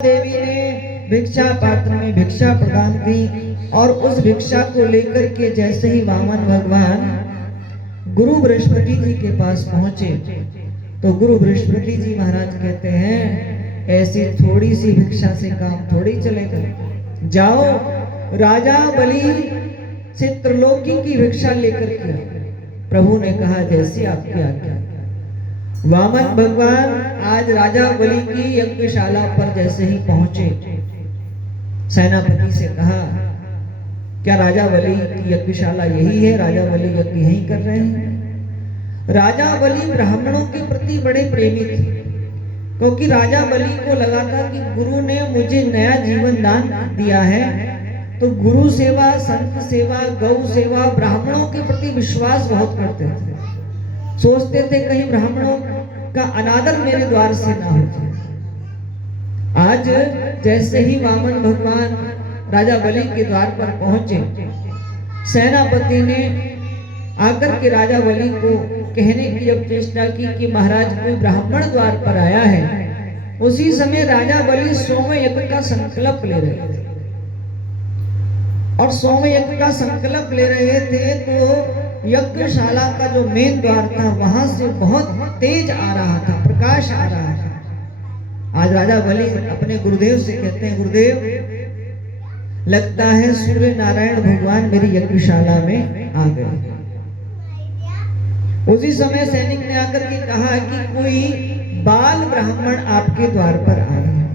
देवी ने भिक्षा पात्र में भिक्षा प्रदान की और उस भिक्षा को लेकर के जैसे ही वामन भगवान गुरु बृहस्पति जी के पास पहुंचे तो गुरु बृहस्पति जी महाराज कहते हैं ऐसी थोड़ी सी भिक्षा से काम थोड़ी चलेगा, जाओ राजा बलि से त्रिलोकी की भिक्षा लेकर के। प्रभु ने कहा जैसी आपकी आज्ञा। वामन भगवान आज राजा बलि की यज्ञशाला पर जैसे ही पहुंचे, सेनापति से कहा क्या राजा बलि की यज्ञशाला यही है? राजा बलि यज्ञ यही कर रहे हैं। राजा बलि ब्राह्मणों के प्रति बड़े प्रेमी थे, क्योंकि राजा बलि को लगा था कि गुरु ने मुझे नया जीवन दान दिया है, तो गुरु सेवा, संत सेवा, गौ सेवा, ब्राह्मणों के प्रति विश्वास बहुत करते थे। सोचते थे कहीं ब्राह्मणों का अनादर मेरे द्वार से ना हो जाए। आज जैसे ही वामन भगवान राजा बलि के द्वार पर पहुंचे, सेनापति ने आकर के राजा बलि को कहने की जब चेष्टा की कि महाराज कोई ब्राह्मण द्वार पर आया है, उसी समय राजा बलि सोम यज्ञ का संकल्प ले रहे थे। और सोम यज्ञ का संकल्प ले रहे थे तो यज्ञशाला का जो मेन द्वार था वहां से बहुत तेज आ रहा था, प्रकाश आ रहा था। आज राजा बलि अपने गुरुदेव से कहते हैं गुरुदेव लगता है सूर्य नारायण भगवान मेरी यज्ञशाला में आ गए। उसी समय सैनिक ने आकर के कहा कि कोई बाल ब्राह्मण आपके द्वार पर आए हैं।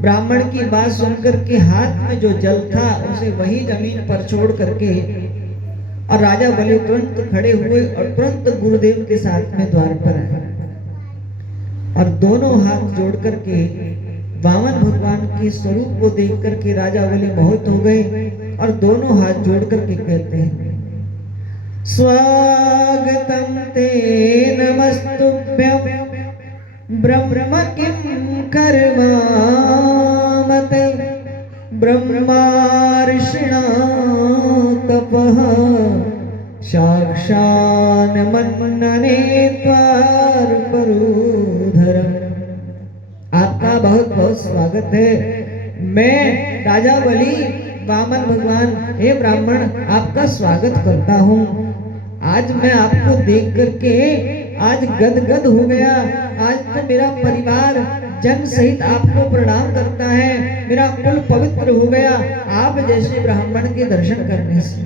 ब्राह्मण की बात सुनकर के हाथ में जो जल था उसे वही जमीन पर छोड़ करके और राजा बलि तुरंत खड़े हुए और तुरंत गुरुदेव के साथ में द्वार पर आए और दोनों हाथ जोड़ करके वामन भगवान के स्वरूप को देख करके राजा बलि बहुत हो गए और दोनों हाथ जोड़ करके कहते हैं स्वागतम ते नमस्तुभ्यं ब्रह्म किं कर्मा मते ब्रह्मार्षिणा तपः साक्षान् मन्नने त्वार परुधरम्। आपका बहुत बहुत स्वागत है। मैं राजा बलि वामन भगवान हे ब्राह्मण आपका स्वागत करता हूँ। आज मैं आपको देख करके आज गदगद हो गया। आज तो मेरा परिवार जन सहित आपको प्रणाम करता है, मेरा कुल पवित्र हो गया आप जैसे ब्राह्मण के दर्शन करने से।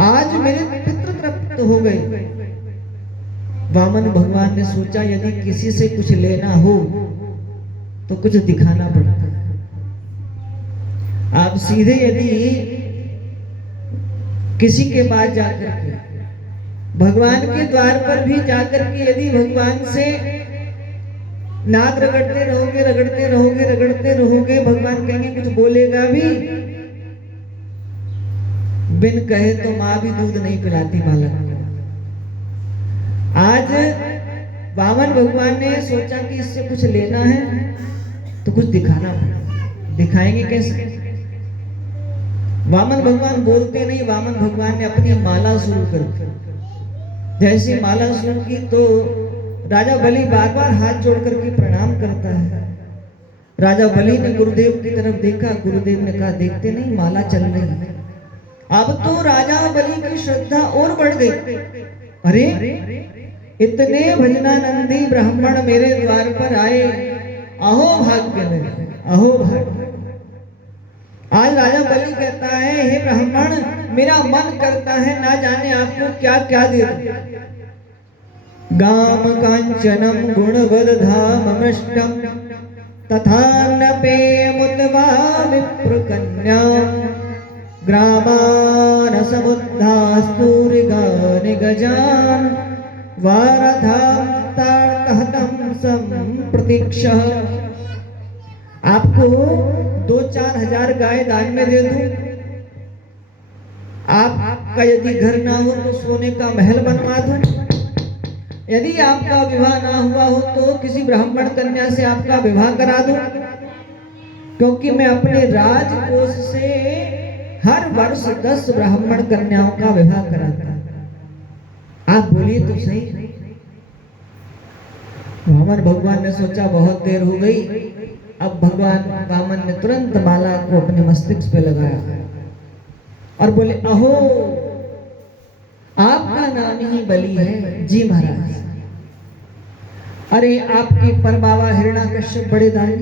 आज मेरे पितृ तृप्त हो गए। वामन भगवान ने सोचा यदि किसी से कुछ लेना हो तो कुछ दिखाना पड़ता है। आप सीधे यदि किसी के पास जाकर के भगवान के द्वार पर भी जाकर के यदि भगवान से नाक रगड़ते रहोगे रगड़ते रहोगे रगड़ते रहोगे, भगवान कहेंगे कुछ बोलेगा भी? बिन कहे तो माँ भी दूध नहीं पिलाती बालक को। आज वामन भगवान ने सोचा कि इससे कुछ लेना है तो कुछ दिखाना पड़ेगा। दिखाएंगे कैसे? वामन भगवान बोलते नहीं, वामन भगवान ने अपनी माला शुरू कर दी। जैसी माला शुरू की तो राजा बलि बार बार हाथ जोड़ करके प्रणाम करता है। राजा बलि ने गुरुदेव की तरफ देखा, गुरुदेव ने कहा देखते नहीं माला चल रही है। अब तो राजा बलि की श्रद्धा और बढ़ गई। अरे इतने भजनानंदी ब्राह्मण मेरे द्वार पर आए, अहो भाग्य मेरे, अहो भाग्य। आज राजा बलि कहता है हे ब्राह्मण मेरा मन करता है ना जाने आपको क्या क्या दे दूं। गाम कांचनम गुणवदधाममृष्टम तथा न पेमुतवा विप्रकन्याम ग्रामान समुद्धास्तूरिगानि गजान वारधाम तार्तहतम संप्रतीक्षा। आपको 2-4 हजार गाय दान में दे दूं। आपका यदि घर ना हो तो सोने का महल बनवा दूं। यदि आपका विवाह ना हुआ हो तो किसी ब्राह्मण कन्या से आपका विवाह करा दूं, क्योंकि मैं अपने राजकोष से हर वर्ष 10 ब्राह्मण कन्याओं का विवाह कराता। आप बोलिए तो सही। वामन भगवान ने सोचा बहुत देर हो गई। अब भगवान वामन ने तुरंत माला को अपने मस्तिष्क पे लगाया और बोले, अहो आपका नाम ही बलि है। जी महाराज। अरे आपके परबाबा हिरण्याकश्यप बड़े दानी,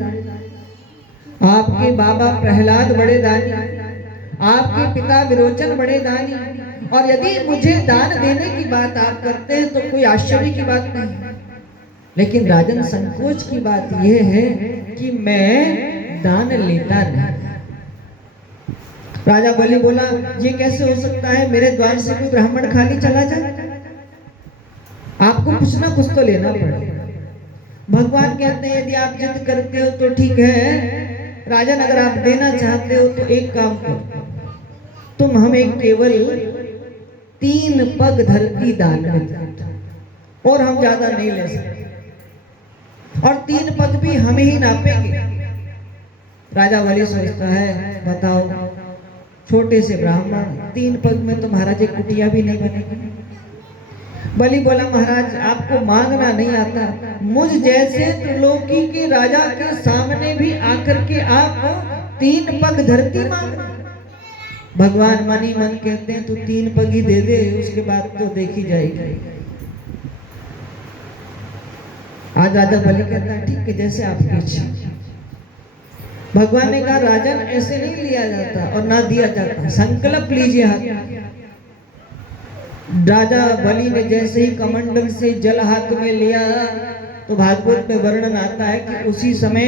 आपके बाबा प्रहलाद बड़े दानी, आपके पिता विरोचन बड़े दानी, और यदि मुझे दान देने की बात आप करते हैं तो कोई आश्चर्य की बात नहीं। लेकिन राजन संकोच की बात यह है कि मैं दान लेता नहीं। राजा बलि बोला, ये कैसे हो सकता है? मेरे द्वार से कोई ब्राह्मण खाली चला जाए? आपको कुछ ना कुछ तो लेना पड़ेगा। भगवान कहते हैं यदि आप जिद करते हो तो ठीक है राजन, अगर आप देना चाहते हो तो एक काम करो, तुम हमें केवल 3 पग धरती दान में दो, और हम ज्यादा नहीं ले सकते, और 3 पग भी हम ही नापेंगे। राजा बलि सोचता है, बताओ छोटे से ब्राह्मण 3 पग में तो महाराज एक कुटिया भी नहीं बनेगी। बलि बोला, महाराज आपको मांगना नहीं आता, मुझ जैसे त्रिलोकी के राजा के सामने भी आकर के आप 3 पग धरती मांग। भगवान मन ही मन कहते हैं तू 3 पग ही दे दे, उसके बाद तो देखी जाएगी। आज राजा बलि कहता है ठीक है, जैसे आपकी इच्छा। भगवान ने कहा, राजन ऐसे नहीं लिया जाता और ना दिया जाता, संकल्प लीजिए हाथ। राजा बलि ने जैसे ही कमंडल से जल हाथ में लिया तो भागवत में वर्णन आता है कि उसी समय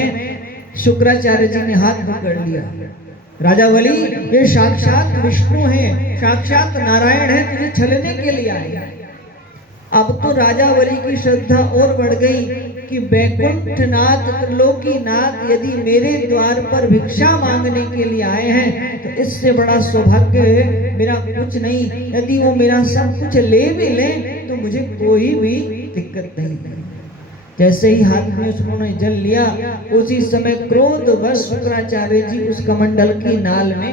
शुक्राचार्य जी ने हाथ पकड़ लिया। राजा बलि, ये साक्षात विष्णु हैं, साक्षात नारायण हैं, तुझे छलने के लिए आए। अब तो राजा बलि की श्रद्धा और बढ़ गई कि वैकुंठनाथ त्रिलोकीनाथ यदि मेरे द्वार पर भिक्षा मांगने के लिए आए हैं तो इससे बड़ा सौभाग्य मेरा कुछ नहीं। यदि वो मेरा सब कुछ ले भी लें तो मुझे कोई भी दिक्कत नहीं है। जैसे ही हाथ में उन्होंने जल लिया, उसी समय क्रोधवश शुक्राचार्य जी उस कमंडल की नाल में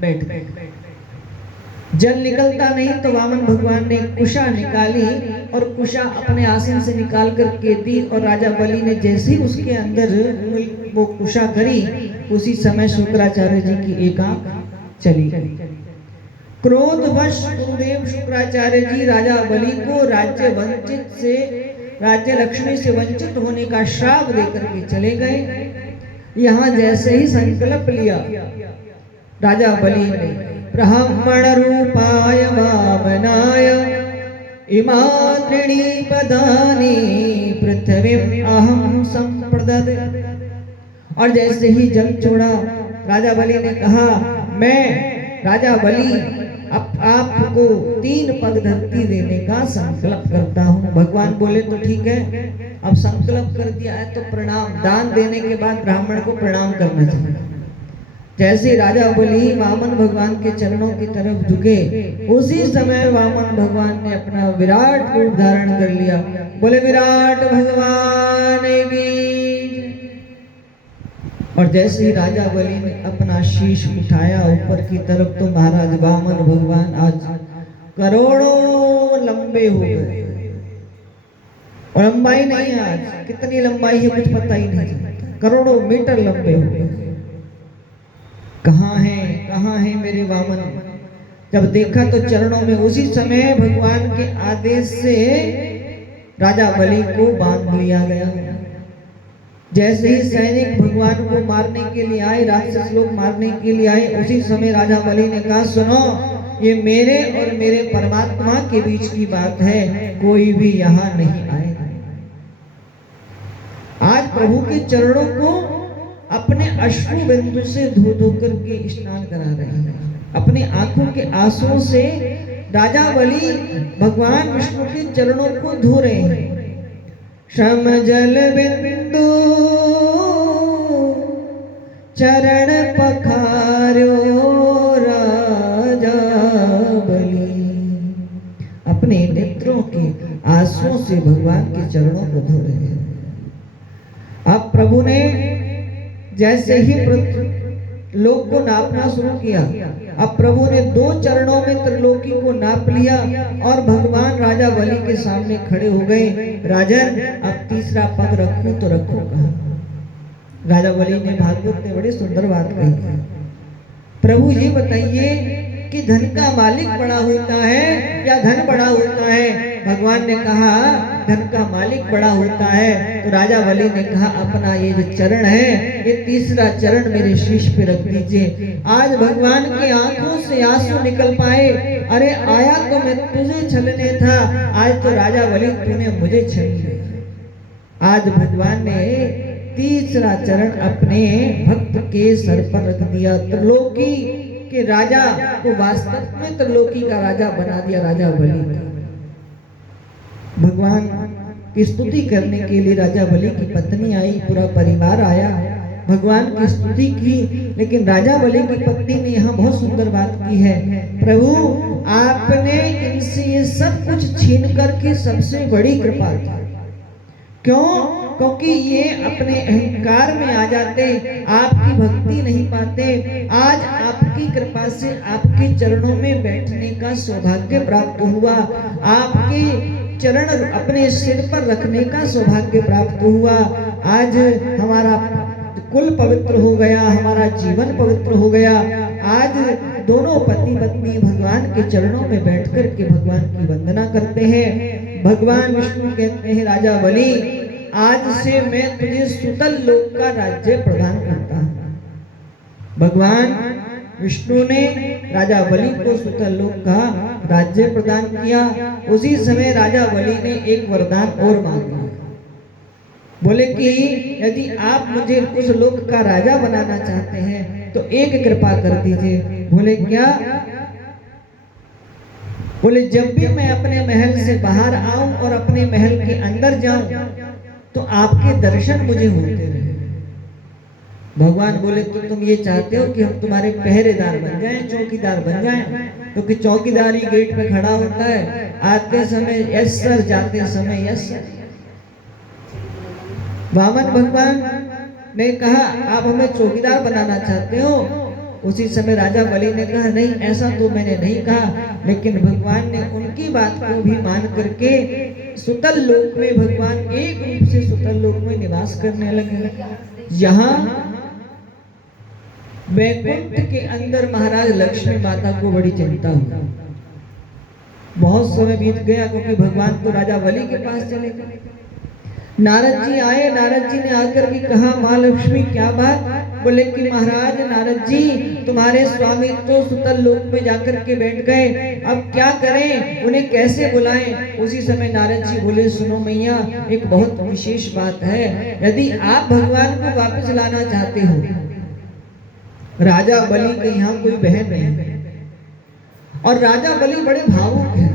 बैठ गए। जल निकलता नहीं तो वामन भगवान ने कुशा निकाली और कुशा अपने आसन से निकाल करके दी, और राजा बलि ने जैसे ही उसके अंदर वो कुशा करी, उसी समय शुक्राचार्य जी की एक आंख चली गई। क्रोधवश गुरुदेव शुक्राचार्य जी राजा बलि को राज्य लक्ष्मी से वंचित होने का श्राप देकर के चले गए। यहाँ जैसे ही संकल्प लिया राजा बलि ने, ब्राह्मण रूपाय वामनाय इमा त्रीणि पदानि पृथ्वीं अहं संप्रदद। और जैसे ही जल छोड़ा, राजा बलि ने कहा, मैं राजा बलि अब आपको 3 पग धरती देने का संकल्प करता हूँ। भगवान बोले तो ठीक है, अब संकल्प कर दिया है तो प्रणाम, दान देने के बाद ब्राह्मण को प्रणाम करना चाहिए। जैसे राजा बलि वामन भगवान के चरणों की तरफ झुके, उसी समय वामन भगवान ने अपना विराट रूप धारण कर लिया। बोले विराट भगवान की। और जैसे ही राजा बलि ने अपना शीश उठाया ऊपर की तरफ तो महाराज वामन भगवान आज करोड़ों लंबे हो गए। और लंबाई नहीं, आज कितनी लंबाई है कुछ पता ही नहीं, करोड़ों मीटर लंबे हो गए। कहाँ है मेरे वामन? जब देखा तो चरणों में, उसी समय भगवान के आदेश से राजा बलि को बांध लिया गया। जैसे ही सैनिक भगवान को मारने के लिए आए, राक्षस लोग मारने के लिए आए, उसी समय राजा बलि ने कहा, सुनो, ये मेरे और मेरे परमात्मा के बीच की बात है, कोई भी यहाँ नहीं आएगा। आज प्रभु के चरणों को अपने अश्रु बिंदु से धो धो करके स्नान करा रहे हैं। अपने आंखों के आंसुओं से राजा बलि भगवान विष्णु के चरणों को धो रहे हैं। श्रम जल बिंदु चरण पखार्यो राजा बलि। अपने नेत्रों के आंसुओं से भगवान के चरणों को धो रहे हैं। अब प्रभु ने जैसे ही लोक को नापना शुरू किया। अब प्रभु ने 2 चरणों में त्रिलोकी को नाप लिया और भगवान राजा बलि के सामने खड़े हो गए। राजन, अब तीसरा पग रखूं तो रखूं कहां? राजा बलि ने, भागवत ने बड़ी सुंदर बात कही, प्रभु ये बताइए कि धन का मालिक बड़ा होता है या धन बड़ा होता है? भगवान ने कहा धन का मालिक बड़ा होता है। तो राजा बलि ने कहा अपना ये जो चरण है, ये तीसरा चरण मेरे शीश पे रख दीजिए। आज भगवान की आंखों से आंसू निकल पाए। अरे आया तो मैं तुझे छलने था, आज तो राजा बलि तूने मुझे छल लिया। आज भगवान ने तीसरा चरण अपने भक्त के सर पर रख दिया। त्रिलोकी के राजा को वास्तव में त्रिलोकी का राजा बना दिया राजा बलि। भगवान की स्तुति करने के लिए राजा बलि की पत्नी आई, पूरा परिवार आया, भगवान की स्तुति की। लेकिन राजा बलि की पत्नी ने यहाँ बहुत सुंदर बात की है, प्रभु आपने इनसे ये सब कुछ छीन करके सबसे बड़ी कृपा की। क्यों? क्योंकि ये अपने अहंकार में आ जाते, आपकी भक्ति नहीं पाते। आज आपकी कृपा से आपके चरणों में बैठने का सौभाग्य प्राप्त हुआ, आपके चरण अपने सिर पर रखने का सौभाग्य प्राप्त हुआ। आज हमारा कुल पवित्र हो गया, हमारा जीवन पवित्र हो गया। आज दोनों पति पत्नी भगवान के चरणों में बैठ कर के भगवान की वंदना करते हैं। भगवान विष्णु कहते हैं राजा बलि, आज से मैं तुझे सुतल लोक का राज्य प्रदान करता हूं। भगवान विष्णु ने राजा बलि को सुतल लोक का राज्य प्रदान किया। उसी समय राजा बलि ने एक वरदान और मांगा, बोले कि यदि आप मुझे उस लोक का राजा बनाना चाहते हैं तो एक कृपा कर दीजिए। बोले क्या? बोले जब भी मैं अपने महल से बाहर आऊं और अपने महल के अंदर जाऊं तो आपके दर्शन मुझे होते रहे। भगवान बोले तो तुम ये चाहते हो कि हम तुम्हारे पहरेदार बन जाएं, चौकीदार बन जाएं? क्योंकि तो चौकीदार ही गेट पे खड़ा होता है, आते समय यस सर, जाते समय यस सर। वामन भगवान ने कहा आप हमें चौकीदार बनाना चाहते हो? उसी समय राजा बलि ने कहा नहीं, ऐसा तो मैंने नहीं कहा। लेकिन भगवान ने उनकी बात को भी मान करके सुतल लोक में भगवान एक रूप से सुतल लोक में निवास करने लगे। यहाँ वैकुंठ के अंदर महाराज लक्ष्मी माता को बड़ी चिंता हुई। बहुत समय बीत गया क्योंकि भगवान तो राजा बलि के पास चले गए। नारद जी आए, नारद जी ने आकर के कहा माँ लक्ष्मी क्या बात? बोले कि महाराज नारद जी तुम्हारे स्वामी तो सुतल लोक में जाकर के बैठ गए, अब क्या करें, उन्हें कैसे बुलाएं? उसी समय नारद जी बोले सुनो मैया, एक बहुत विशेष बात है। यदि आप भगवान को वापस लाना चाहते हो, राजा बलि के यहाँ कोई बहन नहीं है और राजा बलि बड़े भावुक हैं।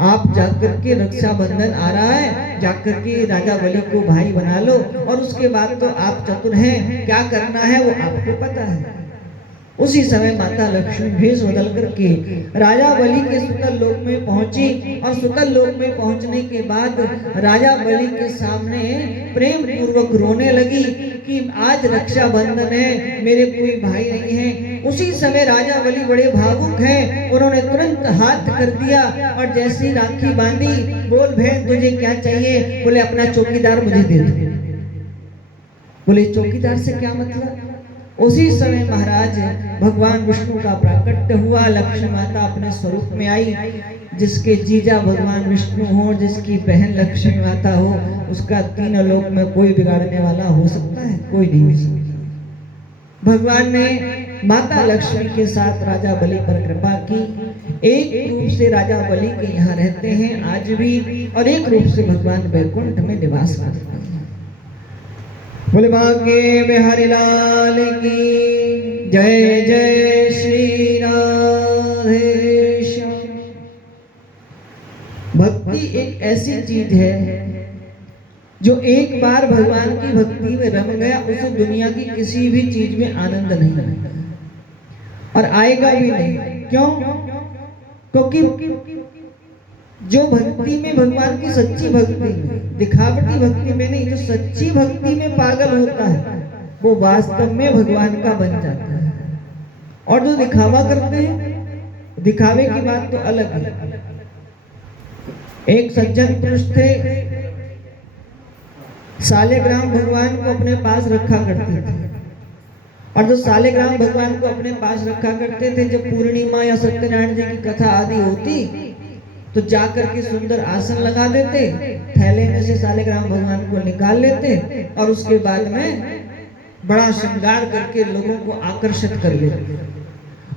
आप जाकर के रक्षाबंधन आ रहा है, जाकर के राजा बलि को भाई बना लो और उसके बाद तो आप चतुर हैं, क्या करना है वो आपको पता है। उसी समय माता लक्ष्मी भेष बदल करके राजा बलि के सुतल लोक में पहुंची और सुतल लोक में पहुंचने के बाद राजा बलि के सामने प्रेम पूर्वक रोने लगी कि आज रक्षाबंधन है, मेरे कोई भाई नहीं है। उसी समय राजा बलि बड़े भावुक हैं, उन्होंने तुरंत हाथ कर दिया और जैसी राखी बांधी, बोल बहन तुझे क्या चाहिए? बोले अपना चौकीदार मुझे दे दो। बोले चौकीदार से क्या मतलब? उसी समय महाराज भगवान विष्णु का प्राकट्य हुआ, लक्ष्मी माता अपने स्वरूप में आई। जिसके जीजा भगवान विष्णु हो, जिसकी बहन लक्ष्मी माता हो, उसका तीनों लोक में कोई बिगाड़ने वाला हो सकता है? कोई नहीं हो सकता। भगवान ने माता लक्ष्मी के साथ राजा बलि पर कृपा की। एक रूप से राजा बलि के यहाँ रहते हैं आज भी और एक रूप से भगवान वैकुंठ में निवास करते हैं। बोले भाग्य बिहारी लाल की जय, जय श्री राधे श्याम। भक्ति एक ऐसी चीज है जो एक बार भगवान की भक्ति में रम गया, उसे दुनिया की किसी भी चीज में आनंद नहीं आता और आएगा भी नहीं। क्यों? क्योंकि जो भक्ति में भगवान की सच्ची भक्ति में, दिखावटी भक्ति में नहीं, जो सच्ची भक्ति में पागल होता है वो वास्तव में भगवान का बन जाता है। और जो दिखावा करते हैं, दिखावे की बात तो अलग है। एक सज्जन पुरुष थे, सालेग्राम भगवान को अपने पास रखा करते थे। और जो सालेग्राम भगवान को अपने पास रखा करते थे, जब पूर्णिमा या सत्यनारायण जी की कथा आदि होती तो जाकर के सुंदर आसन लगा देते, थैले में से सालेग्राम भगवान को निकाल लेते और उसके बाद में बड़ा श्रृंगार करके लोगों को आकर्षित कर लेते।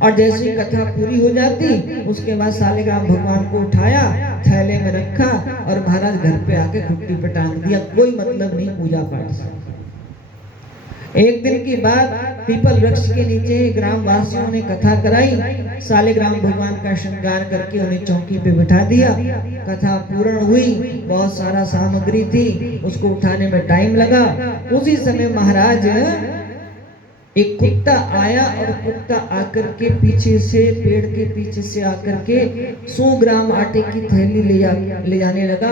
और जैसी कथा पूरी हो जाती उसके बाद सालेग्राम भगवान को उठाया, थैले में रखा और महाराज घर पे आके खुट्टी पे टांग दिया। कोई मतलब नहीं पूजा पाठ से। एक दिन की बात, पीपल वृक्ष के नीचे ग्राम वासियों ने कथा कराई। सालेग्राम भगवान का श्रृंगार करके उन्हें चौकी पे बिठा दिया। कथा पूर्ण हुई, बहुत सारा सामग्री थी, उसको उठाने में टाइम लगा। उसी समय महाराज एक कुत्ता आया और कुत्ता आकर के पीछे से, पेड़ के पीछे से आकर के 100 ग्राम आटे की थैली ले जाने लगा।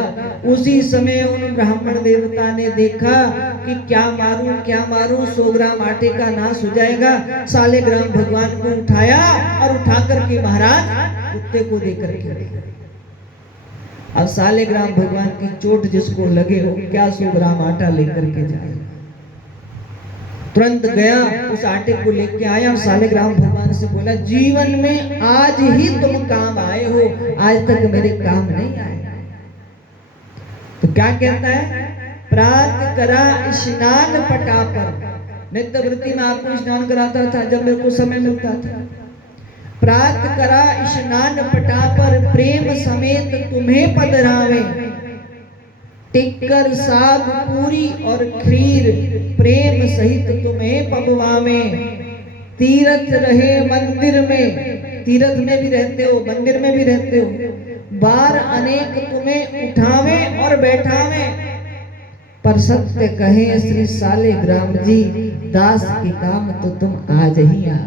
उसी समय उन ब्राह्मण देवता ने देखा कि क्या मारूं 100 ग्राम आटे का नाश हो जाएगा। सालेग्राम भगवान को उठाया और उठा करके महाराज कुत्ते को देकर के, अब सालेग्राम भगवान की चोट जिसको लगे हो क्या 100 ग्राम आटा लेकर के जाए। तुरंत गया, उस आटे को लेके आया और सालेग्राम भगवान से बोला, जीवन में आज ही तुम काम आए हो, आज तक मेरे काम नहीं आए। तो क्या कहता है, प्रात करा स्नान पटा पर। नित्य वृत्ति में आपको स्नान कराता था जब मेरे को समय मिलता था। प्रात करा स्नान पटा पर, प्रेम समेत तुम्हें पधरावे। टिक्कर साग पूरी और खीर, प्रेम सहित तुम्हें पबवावे। तीरथ रहे मंदिर में, तीरथ में भी रहते हो, मंदिर में भी रहते हो। बार अनेक तुम्हें उठावे और बैठावे। पर सत्य कहे श्री सालेग्राम जी, दास के काम तो तुम आज ही आ,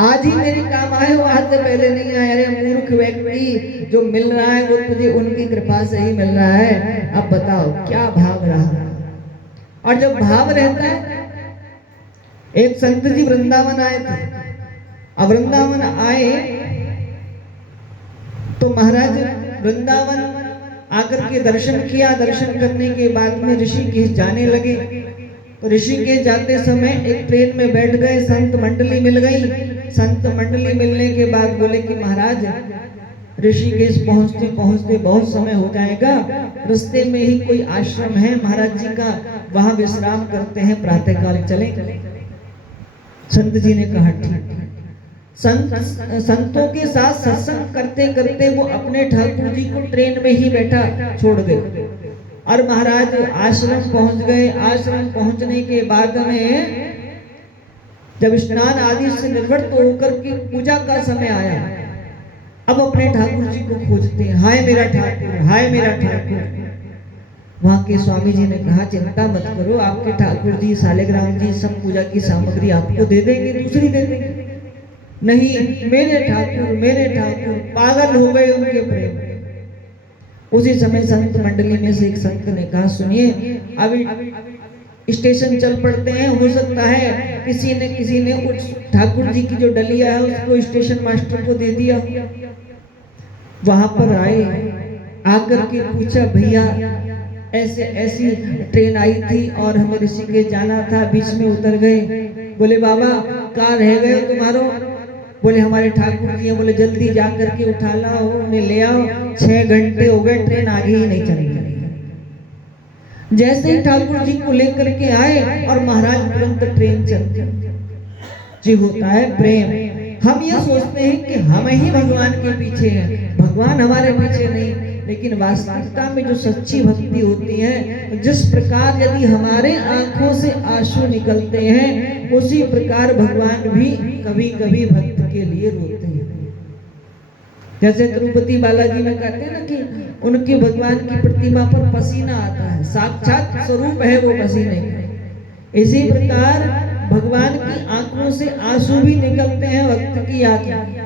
आज ही मेरे काम आए हो, आज से पहले नहीं आए। अरे मूर्ख व्यक्ति, जो मिल रहा है वो तुझे उनकी कृपा से ही मिल रहा है। अब बताओ क्या भाव रहा। और जब भाव रहता है, एक संत जी वृंदावन आए थे। अब वृंदावन आए तो महाराज वृंदावन आकर के दर्शन किया। दर्शन करने के बाद में ऋषिकेश जाने लगे। तो ऋषिकेश जाते समय एक ट्रेन में बैठ गए, संत मंडली मिल गई। संत मंडली मिलने के बाद बोले कि महाराज ऋषिकेश पहुंचते पहुंचते बहुत समय हो जाएगा, रास्ते में ही कोई आश्रम है महाराज जी का, वहां विश्राम करते हैं, प्रातःकाल चले। संत जी ने कहा ठीक। संतों के साथ सत्संग करते करते वो अपने ठाकुर जी को ट्रेन में ही बैठा छोड़ गए और महाराज आश्रम पहुंच गए। आश्रम पहुंचने के बाद में जब स्नान आदि से निवृत्त होकर के पूजा का समय आया, अब अपने ठाकुर जी को खोजते हैं, हाय मेरा ठाकुर, हाय मेरा ठाकुर। वहां के स्वामी जी ने कहा चिंता मत करो, आपके ठाकुर जी सालेग्राम जी सब पूजा की सामग्री आपको दे देंगे, दूसरी दे देंगे। नहीं, मेरे ठाकुर पागल हो गए उनके प्रेम। उसी समय संत मंडली में से एक संत ने कहा सुनिए, अभी स्टेशन चल पड़ते हैं, हो सकता है किसी ने उस ठाकुर जी की जो डलिया है उसको स्टेशन मास्टर को दे दिया। वहां पर आए, आकर के पूछा भैया ऐसी ट्रेन आई थी और हमें ऋषिकेश जाना था, बीच में उतर गए। बोले बाबा कहाँ रह गए तुम्हारो? बोले हमारे ठाकुर जी हैं। बोले जल्दी जा करके उठा लाओ, उन्हें ले आओ, 6 घंटे हो गए, ट्रेन आगे ही नहीं चली। जैसे ही ठाकुर जी को लेकर के आए और महाराज तुरंत ट्रेन चलती जी। होता है प्रेम। हम ये सोचते हैं कि हम ही भगवान के पीछे हैं, भगवान हमारे पीछे नहीं। लेकिन वास्तविकता में जो सच्ची भक्ति होती है, जिस प्रकार यदि हमारे आंखों से आंसू निकलते हैं, उसी प्रकार भगवान भी कभी कभी भक्त के लिए रोते हैं। जैसे तिरुपति बालाजी में कहते हैं ना कि उनके भगवान की प्रतिमा पर पसीना आता है, साक्षात स्वरूप है वो पसीने का। इसी प्रकार भगवान की आंखों से आंसू भी निकलते हैं भक्त की याद में।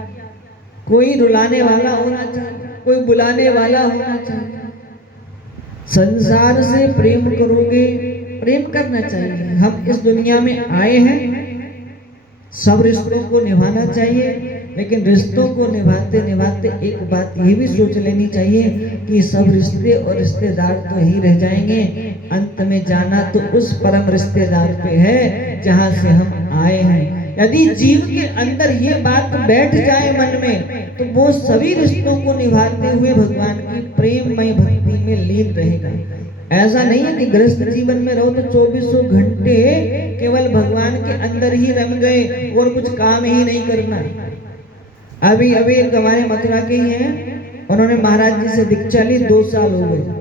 कोई रुलाने वाला होना चाहिए, कोई बुलाने वाला होना चाहिए। संसार से प्रेम करोगे प्रेम करना चाहिए। हम इस दुनिया में आए हैं, सब रिश्तों को निभाना चाहिए, लेकिन रिश्तों को निभाते निभाते एक बात ये भी सोच लेनी चाहिए कि सब रिश्ते और रिश्तेदार तो ही रह जाएंगे, अंत में जाना तो उस परम रिश्तेदार पे है जहां से हम आए हैं। यदि जीव के अंदर ये बात बैठ जाए मन में, तो वो सभी रिश्तों को निभाते हुए भगवान की प्रेममय भक्ति में लीन रहेगा। ऐसा नहीं है कि गृहस्थ जीवन में रहो तो 24 घंटे केवल भगवान के अंदर ही रम गए और कुछ काम ही नहीं करना। अभी अभी एक हमारे मथुरा के ही हैं, उन्होंने महाराज जी से दीक्षा ली, 2 साल हो गए,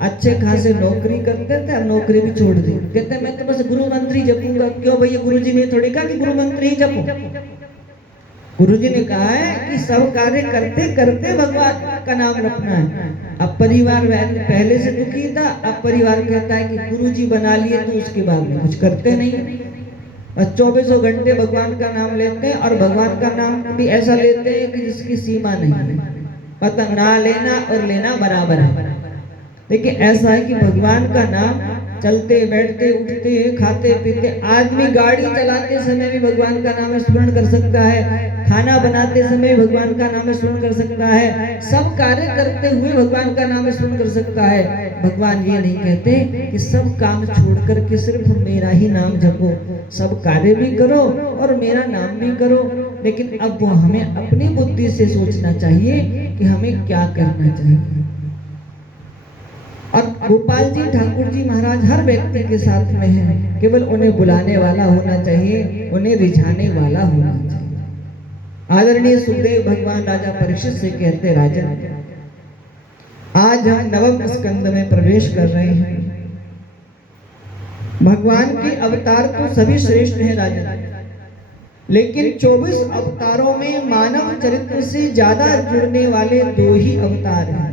अच्छे खासे नौकरी करते थे, अब नौकरी भी छोड़ दी। कहते मैं तो बस गुरु मंत्री जपूंगा। क्यों भैया, गुरु जी ने थोड़ी कहा कि गुरु मंत्री ही जपो। गुरु जी ने कहा है कि सब कार्य करते करते भगवान का नाम रखना है। अब परिवार पहले से दुखी था, अब परिवार कहता है कि गुरु जी बना लिए तो उसके बाद में कुछ करते नहीं, और 24 घंटे भगवान का नाम लेते हैं, और भगवान का नाम भी ऐसा लेते हैं कि जिसकी सीमा नहीं है, पता ना लेना और लेना बराबर है। देखिए ऐसा है कि भगवान का नाम चलते बैठते उठते खाते पीते, आदमी गाड़ी चलाते समय भी भगवान का नाम स्मरण कर सकता है, खाना बनाते समय भगवान का नाम स्मरण कर सकता है, सब कार्य करते हुए भगवान का नाम स्मरण कर सकता है। भगवान ये नहीं कहते कि सब काम छोड़ करके सिर्फ मेरा ही नाम जपो, सब कार्य भी करो और मेरा नाम भी करो, लेकिन अब वो हमें अपनी बुद्धि से सोचना चाहिए कि हमें क्या करना चाहिए। और गोपाल जी ठाकुर जी महाराज हर व्यक्ति के साथ में हैं, केवल उन्हें बुलाने वाला होना चाहिए, उन्हें रिझाने वाला होना चाहिए। आदरणीय सुखदेव भगवान राजा परीक्षित से कहते, राजा आज हम नवम स्कंद में प्रवेश कर रहे हैं। भगवान के अवतार तो सभी श्रेष्ठ हैं राजा, लेकिन 24 अवतारों में मानव चरित्र से ज्यादा जुड़ने वाले 2 ही अवतार हैं।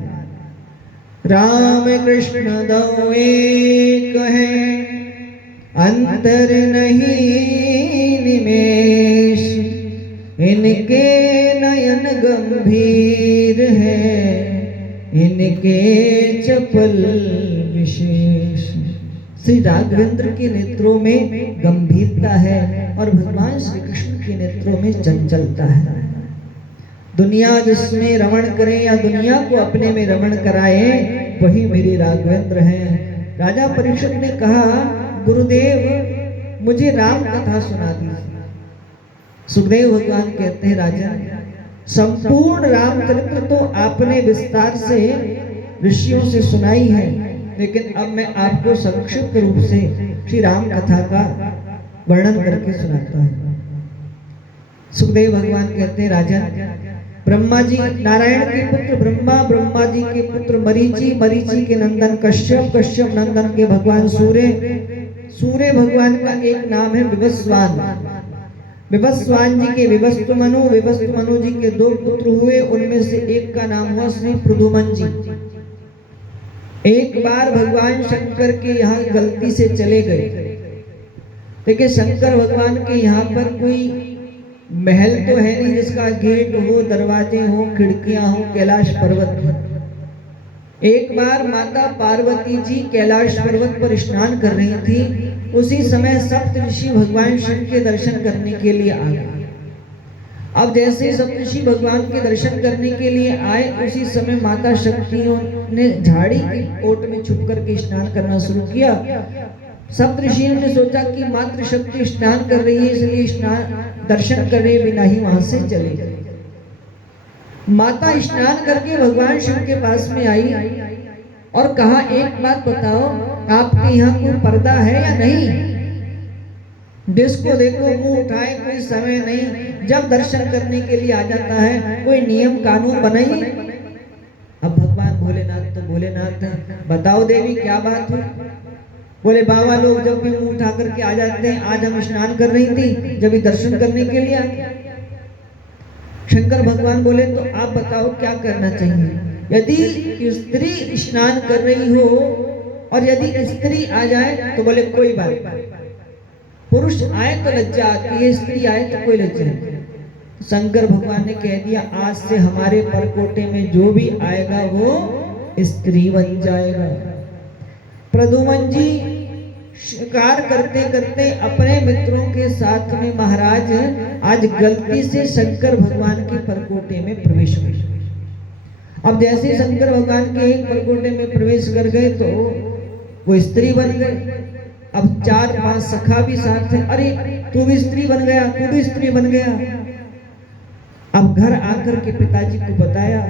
राम कृष्ण दो एक है, अंतर नहीं निमेष, इनके नयन गंभीर है, इनके चपल विशेष। श्री राघवेंद्र के नेत्रों में गंभीरता है और भगवान श्री कृष्ण के नेत्रों में चंचलता है। दुनिया जिसमें रमण करे या दुनिया को अपने में रमण कराए, वही मेरे राघवेंद्र हैं। राजा परीक्षित ने कहा, गुरुदेव मुझे राम कथा सुना दीजिए। सुखदेव भगवान कहते हैं, राजा संपूर्ण रामचरित्र तो आपने विस्तार से ऋषियों से सुनाई है, लेकिन अब मैं आपको संक्षिप्त रूप से श्री राम कथा का वर्णन करके सुनाता हूँ। सुखदेव भगवान कहते हैं, राजा ब्रह्मा जी नारायण के पुत्र ब्रह्मा, ब्रह्मा जी के पुत्र मरीचि, मरीचि के नंदन कश्यप, कश्यप नंदन के भगवान सूर्य, सूर्य भगवान का एक नाम है विवस्वान, विवस्वान जी के विवस्व मनु, विवस्व मनु जी के 2 पुत्र हुए, उनमें से एक का नाम हुआ श्री प्रद्युमन जी। एक बार भगवान शंकर के यहाँ गलती से चले गए। देखिए शंकर भगवान के यहाँ पर कोई महल तो है नहीं जिसका गेट हो, दरवाजे हो, खिड़कियां हो, कैलाश पर्वत। एक बार माता पार्वती जी कैलाश पर्वत पर स्नान कर रही थी, उसी समय सप्तऋषि भगवान शिव के दर्शन करने के लिए आ गए। अब जैसे सप्तऋषि भगवान के दर्शन करने के लिए आए, उसी समय माता शक्तियों ने झाड़ी की ओट में छुप करके स्नान करना शुरू किया। सप्तऋषियों ने सोचा कि मातृशक्ति स्नान कर रही है, इसलिए स्नान दर्शन करे बिना ही वहां से चले गए। माता स्नान करके भगवान शिव के पास में आई और कहा, एक बात बताओ, आपके यहाँ कोई पर्दा है या नहीं? जिसको देखो मुंह उठाए, कोई समय नहीं, जब दर्शन करने के लिए आ जाता है, कोई नियम कानून बनाइए। अब भगवान भोलेनाथ तो भोलेनाथ, बताओ देवी क्या बात हुई? बोले बाबा लोग जब भी मुंह उठा करके आ जाते हैं, आज हम स्नान कर रही थी, जब भी दर्शन करने के लिए आए। शंकर भगवान बोले, तो आप बताओ क्या करना चाहिए? यदि स्त्री स्नान कर रही हो और यदि स्त्री आ जाए तो बोले कोई बात नहीं, पुरुष आए तो लज्जा आती है, स्त्री आए तो कोई लज्जा नहीं। शंकर भगवान ने कह दिया, आज से हमारे परकोटे में जो भी आएगा वो स्त्री बन जाएगा। प्रद्युमन जी शिकार करते करते अपने मित्रों के साथ में महाराज आज गलती से शंकर भगवान के परकोटे में प्रवेश कर गए। अब जैसे शंकर भगवान के एक परकोटे में प्रवेश कर गए तो वो स्त्री बन गए। अब 4-5 सखा भी साथ थे, अरे तू भी स्त्री बन गया, तू भी स्त्री बन गया। अब घर आकर के पिताजी को बताया।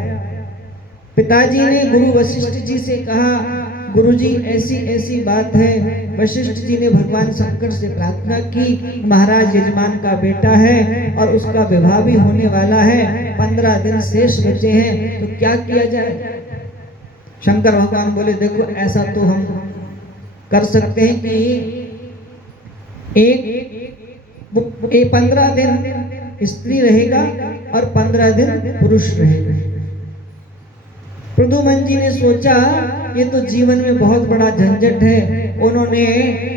पिताजी ने गुरु वशिष्ठ जी से कहा, गुरुजी ऐसी ऐसी बात है। वशिष्ठ जी ने भगवान शंकर से प्रार्थना की, महाराज यजमान का बेटा है और उसका विवाह भी होने वाला है, 15 दिन शेष बचे हैं, तो क्या किया जाए। शंकर भगवान बोले, देखो ऐसा तो हम कर सकते हैं कि एक 15 दिन स्त्री रहेगा और 15 दिन पुरुष रहेगा। प्रद्युम्न जी ने सोचा ये तो जीवन में बहुत बड़ा झंझट है। उन्होंने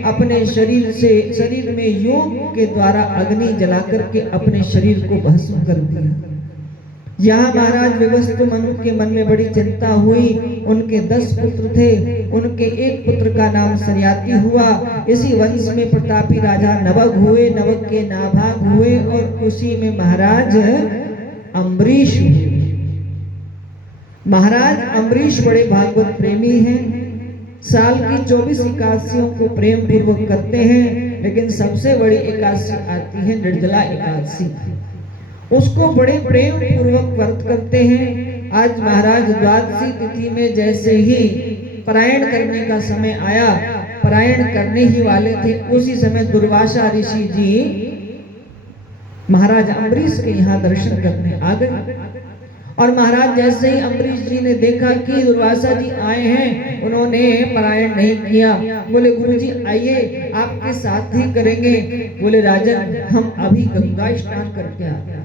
अपने शरीर में योग के द्वारा अग्नि जला करके अपने शरीर को भस्म कर दिया। यहाँ महाराज विवस्त्र मनु के मन में बड़ी चिंता हुई। उनके 10 पुत्र थे, उनके एक पुत्र का नाम सरियाती हुआ। इसी वंश में प्रतापी राजा नवग हुए, नवग के नाभाग हुए और उसी में महाराज अम्बरीश हुए। महाराज अम्बरीश बड़े भागवत प्रेमी हैं, साल की 24 एकादशियों को प्रेम पूर्वक करते हैं, लेकिन सबसे बड़ी एकादशी आती है निर्जला एकादशी, उसको बड़े प्रेम पूर्वक व्रत करते हैं। आज महाराज द्वादशी तिथि में जैसे ही परायण करने का समय आया, परायण करने ही वाले थे, उसी समय दुर्वासा ऋषि जी महाराज अम्बरीश के यहाँ दर्शन करने आ गए। और महाराज जैसे ही अम्बरीश जी ने देखा कि दुर्वासा जी आए हैं, उन्होंने परायण नहीं किया। बोले, गुरुजी आइए, आपके साथ ही करेंगे। बोले, राजन हम अभी गंगा स्नान करके आ गए।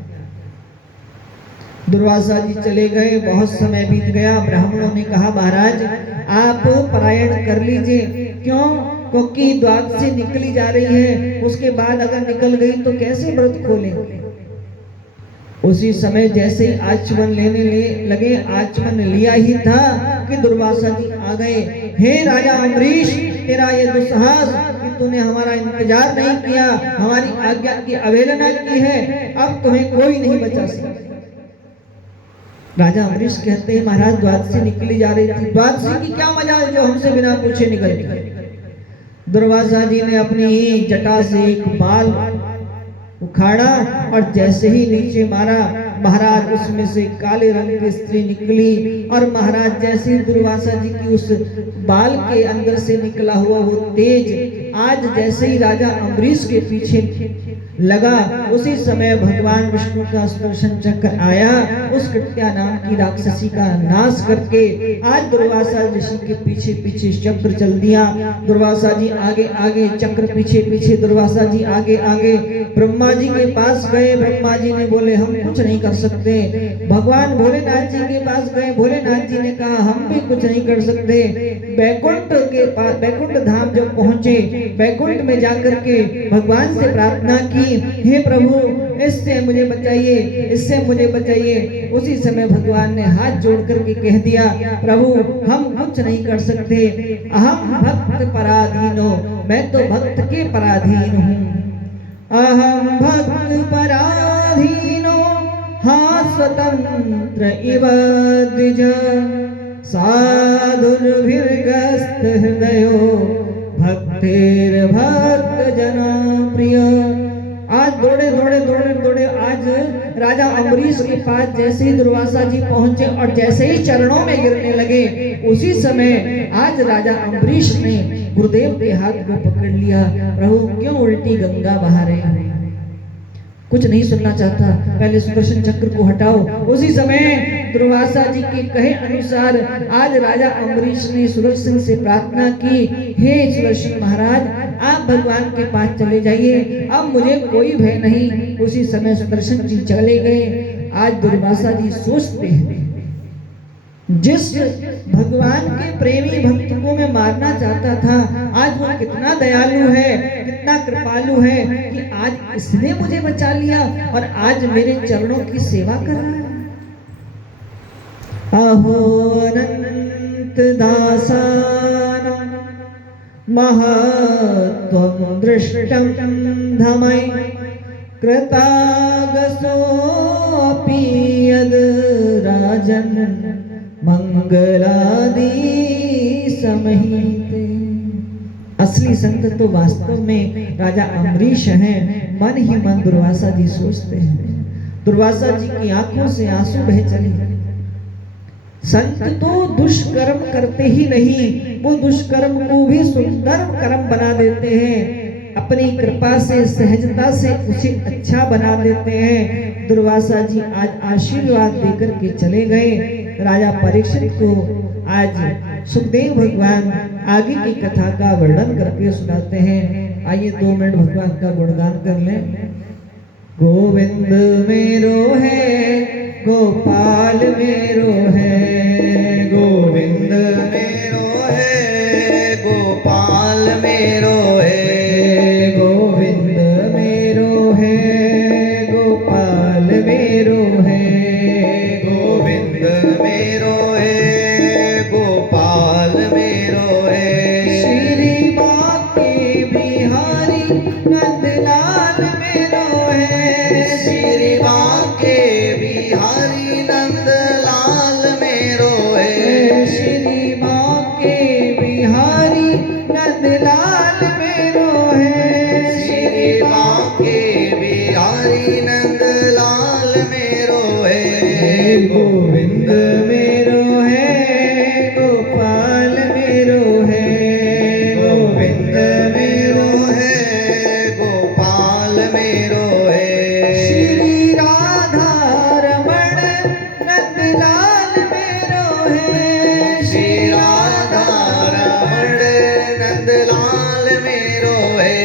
दुर्वासा जी चले गए, बहुत समय बीत गया। ब्राह्मणों ने कहा, महाराज आप परायण कर लीजिए। क्यों? क्योंकि द्वादशी निकली जा रही है, उसके बाद अगर निकल गई तो कैसे व्रत खोलेंगे। उसी समय जैसे ही आचमन लेने लगे, आचमन लिया ही था कि दुर्वासा जी आ गए। हे राजा अम्बरीश, तेरा ये दुस्साहस कि तूने हमारा इंतजार नहीं किया, हमारी आज्ञा की अवहेलना की है, अब तुम्हें कोई नहीं बचा सकता। राजा अम्बरीश कहते हैं, महाराज द्वादशी निकली जा रही थी, द्वादशी की क्या मजाल जो हमसे बिना पूछे निकल गई। दुर्वासा जी ने अपनी जटा से एक बाल उखाड़ा और जैसे ही नीचे मारा, महाराज उसमें से काले रंग की स्त्री निकली। और महाराज जैसे ही दुर्वासा जी की उस बाल के अंदर से निकला हुआ वो तेज आज जैसे ही राजा अम्बरीश के पीछे लगा, उसी समय भगवान विष्णु का सुदर्शन चक्र आया, उस कृत्या नाम की राक्षसी का नाश करके आज दुर्वासा ऋषि के पीछे पीछे चक्र चल दिया। दुर्वासा जी आगे आगे, चक्र पीछे पीछे, दुर्वासा जी आगे आगे। ब्रह्मा जी के पास गए, ब्रह्मा जी ने बोले हम कुछ नहीं कर सकते। भगवान भोलेनाथ जी के पास गए, भोलेनाथ जी ने कहा हम भी कुछ नहीं कर सकते। बैकुंठ के पास, बैकुंठ धाम जब पहुंचे, बैकुंठ में जाकर के भगवान से प्रार्थना की, हे प्रभु इससे मुझे बचाइए, इससे मुझे बचाइए। उसी समय भगवान ने हाथ जोड़ करके कह दिया, प्रभु हम कुछ नहीं कर सकते, अहम भक्त पराधीनो, मैं तो भक्त के पराधीन हूँ। अहम भक्त पराधीनो हाँ स्वतंत्र इव द्विज, साधुर्भिर्गस्त हृदयो भक्तिर भक्त जना प्रिय। आज दौड़े दौड़े दौड़े दौड़े आज राजा अम्बरीश के पास जैसे ही दुर्वासा जी पहुंचे और जैसे ही चरणों में गिरने लगे, उसी समय आज राजा अम्बरीश ने गुरुदेव के हाथ को पकड़ लिया। प्रभु क्यों उल्टी गंगा बहा रहे हैं, कुछ नहीं सुनना चाहता, पहले सुदर्शन चक्र को हटाओ। उसी समय दुर्वासा जी के कहे अनुसार आज राजा अम्बरीश ने सुदर्शन से प्रार्थना की, हे सुदर्शन महाराज आप भगवान के पास चले जाइए, अब मुझे कोई भय नहीं। उसी समय सुदर्शन जी चले गए। आज दुर्वासा जी सोचते हैं, जिस भगवान के प्रेमी भक्त को मैं मारना चाहता था, आज वो कितना दयालु है, कितना कृपालु है कि आज इसने मुझे बचा लिया और आज मेरे चरणों की सेवा कर रहा है। अहो अनंत दासाना महत्त्वं दृष्टं धमै कृतागसोऽपि यद् राजन् मंगलादि समहिते। असली संत तो वास्तव में राजा अम्बरीश हैं। मन ही मन दुर्वासा जी सोचते हैं। दुर्वासा जी की आंखों से आंसू बह चले। संत तो दुष्कर्म करते ही नहीं, वो दुष्कर्म को भी सुंदर कर्म बना देते हैं। अपनी कृपा से, सहजता से उसे अच्छा बना देते हैं। दुर्वासा जी आज आशीर्वाद देकर के चले गए। राजा परीक्षित को आज सुखदेव भगवान आगे की कथा का वर्णन करके सुनाते हैं। आइए 2 मिनट भगवान का गुणगान कर लें। गोविंद मेरो है, गोपाल मेरो है, गोविंद मेरो है, गोपाल मेरो है, गोविंद मेरो है, गोपाल मेरो है, गोविंद मेरो है, गोपाल मेरो है। श्री बाके बिहारी नंदलाल मेरो है, श्री बाके बिहारी नंदलाल मेरो है, श्री बाके बिहारी नंदलाल मेरो है, श्री बाके बिहारी नंदलाल मेरो है। गोविंद मेरो है, गोपाल मेरो है, गोविंद मेरो है, गोपाल मेरो है। श्री राधा रमण नंदलाल मेरो है, श्री राधा रमण नंदलाल मेरो है,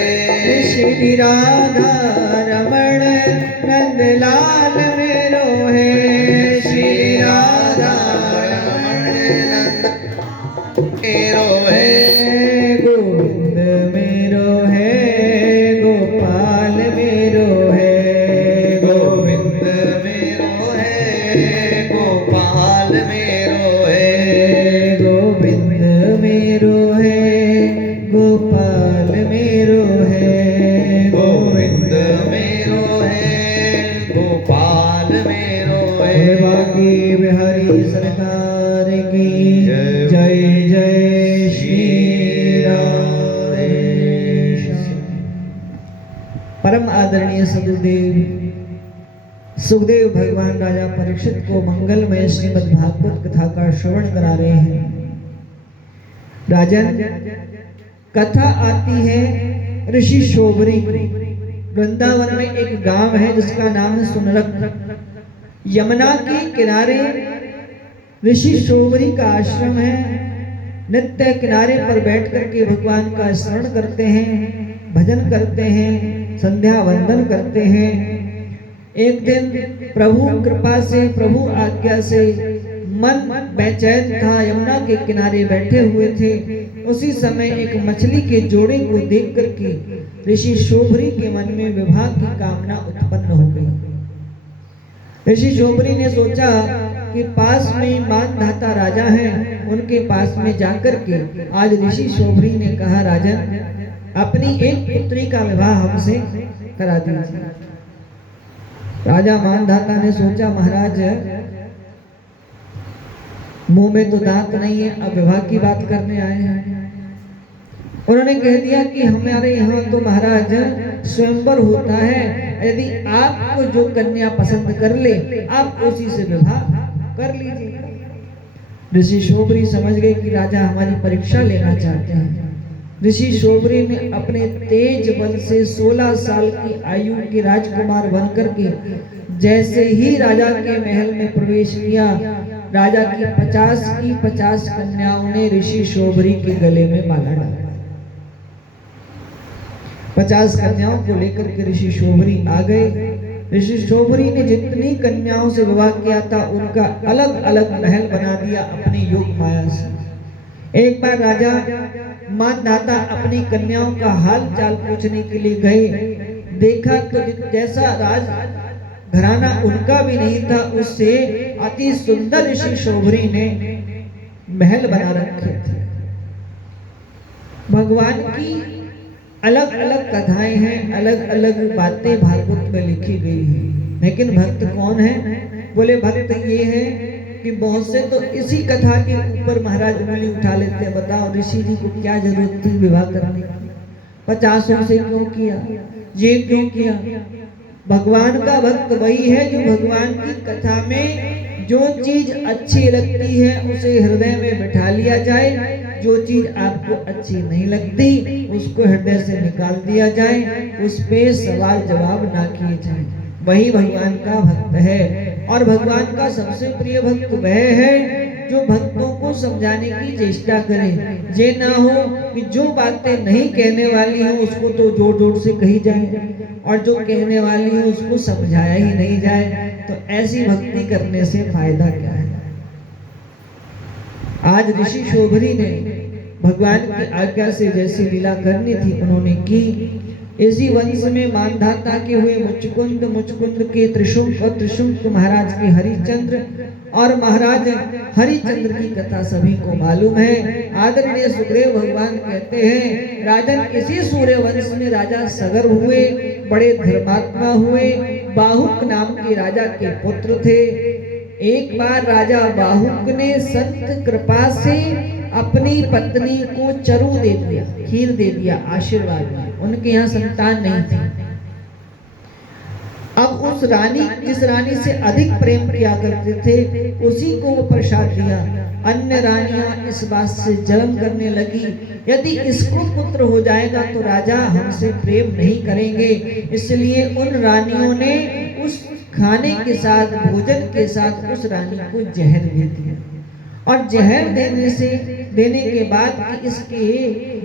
श्री राधा रमण नंदलाल मेरो है, श्री राधा रमण नंद मेरो है। गोविंद मेरो है, गोपाल मेरो है, गोविंद मेरो है, गोपाल मेरो है, गोविंद मेरो है, गोपाल मेरो है, गोविंद मेरो है, गोपाल मेरो है। बाकी बिहारी सरकार की जय जय श्री राधे। परम आदरणीय सदगुरुदेव सुखदेव भगवान राजा परीक्षित को मंगलमय श्रीमद् भागवत कथा का श्रवण करा रहे हैं। राजन, कथा आती है ऋषि शोभरी। वृंदावन में एक गांव है जिसका नाम है सुनरक। यमुना के किनारे ऋषि शोभरी का आश्रम है। नित्य किनारे पर बैठ करके भगवान का स्मरण करते हैं, भजन करते हैं, संध्या वंदन करते हैं। एक दिन प्रभु कृपा से, प्रभु आज्ञा से मन बेचैन था, यमुना के किनारे बैठे हुए थे। उसी समय एक मछली के जोड़े को देख करके ऋषि शोभरी के मन में विवाह की कामना उत्पन्न हो गई। ऋषि शोभरी ने सोचा कि पास में मानधाता राजा हैं, उनके पास में जाकर के आज ऋषि शोभरी ने कहा, राजन अपनी एक पुत्री का विवाह हमसे करा दीजिए। राजा मानधाता ने सोचा, महाराज मुंह में तो दांत नहीं है, अब विवाह की बात करने आए हैं। उन्होंने कह दिया कि हमारे यहाँ तो महाराज स्वयंवर होता है, यदि आपको जो कन्या पसंद कर ले आप उसी से विवाह कर लीजिए। ऋषि शोभरी समझ गए कि राजा हमारी परीक्षा लेना चाहते हैं। ऋषि शोभरी ने अपने तेज बल से 16 साल की आयु के राजकुमार बनकर के जैसे ही राजा के महल में प्रवेश किया, राजा की 50 कन्याओं ने ऋषि शोभरी के गले में माला डाला। 50 कन्याओं को लेकर के ऋषि शोभरी आ गए। ऋषि शोभरी ने जितनी कन्याओं से विवाह किया था उनका अलग अलग महल बना दिया अपनी योग माया से। एक बार राजा मानधाता अपनी कन्याओं का हाल चाल पूछने के लिए गए। देखा तो जैसा राज घराना उनका भी नहीं था, उससे अति सुंदर ऋषि शोभरी ने महल बना रखे थे। भगवान की अलग अलग कथाएं हैं, अलग अलग बातें भागवत में लिखी गई हैं, लेकिन भक्त कौन है? बोले भक्त ये है कि बहुत से तो इसी कथा के ऊपर महाराज उंगली उठा लेते हैं। बताओ ऋषि जी को क्या जरूरत थी विवाह करने की? 50 से क्यों किया, ये क्यों किया? भगवान का भक्त वही है जो भगवान की कथा में जो चीज अच्छी लगती है उसे हृदय में बिठा लिया जाए, जो चीज आपको अच्छी नहीं लगती उसको हृदय से निकाल दिया जाए, उस पे सवाल जवाब ना किए जाए, वही भगवान का भक्त है। और भगवान का सबसे प्रिय भक्त वह है जो भक्तों को समझाने की चेष्टा करे। ये ना हो कि जो बातें नहीं कहने वाली हो उसको तो जोर जोर से कही जाए और जो कहने वाली हो उसको समझाया ही नहीं जाए, तो ऐसी भक्ति करने से फायदा क्या है? आज ऋषि शोभरी ने भगवान की आज्ञा से जैसी लीला करनी थी उन्होंने की। इसी वंश में मानधाता के हुए मुचकुंद के त्रिशुंक और त्रिशुंक महाराज के हरिचंद्र, और महाराज हरिचंद्र की कथा सभी को मालूम है। आदरणीय सुखदेव भगवान कहते हैं राजन इसी सूर्य वंश में राजा सगर हुए, बड़े धर्मात्मा हुए। बाहुक नाम के राजा के पुत्र थे। एक बार राजा बाहुक ने संत कृपा से अपनी पत्नी को चरू दे दिया, खीर दे दिया आशीर्वाद में। उनके यहाँ संतान नहीं थी। अब उस रानी, जिस रानी से अधिक प्रेम किया करते थे, उसी को वो प्रसाद दिया। अन्य रानियां इस बात से जलन करने लगी, यदि इसको पुत्र हो जाएगा तो राजा हमसे प्रेम नहीं करेंगे। इसलिए उन रानियों ने उस खाने के साथ, भोजन के साथ उस रानी को जहर दे दिया। और जहर देने के बाद कि इसके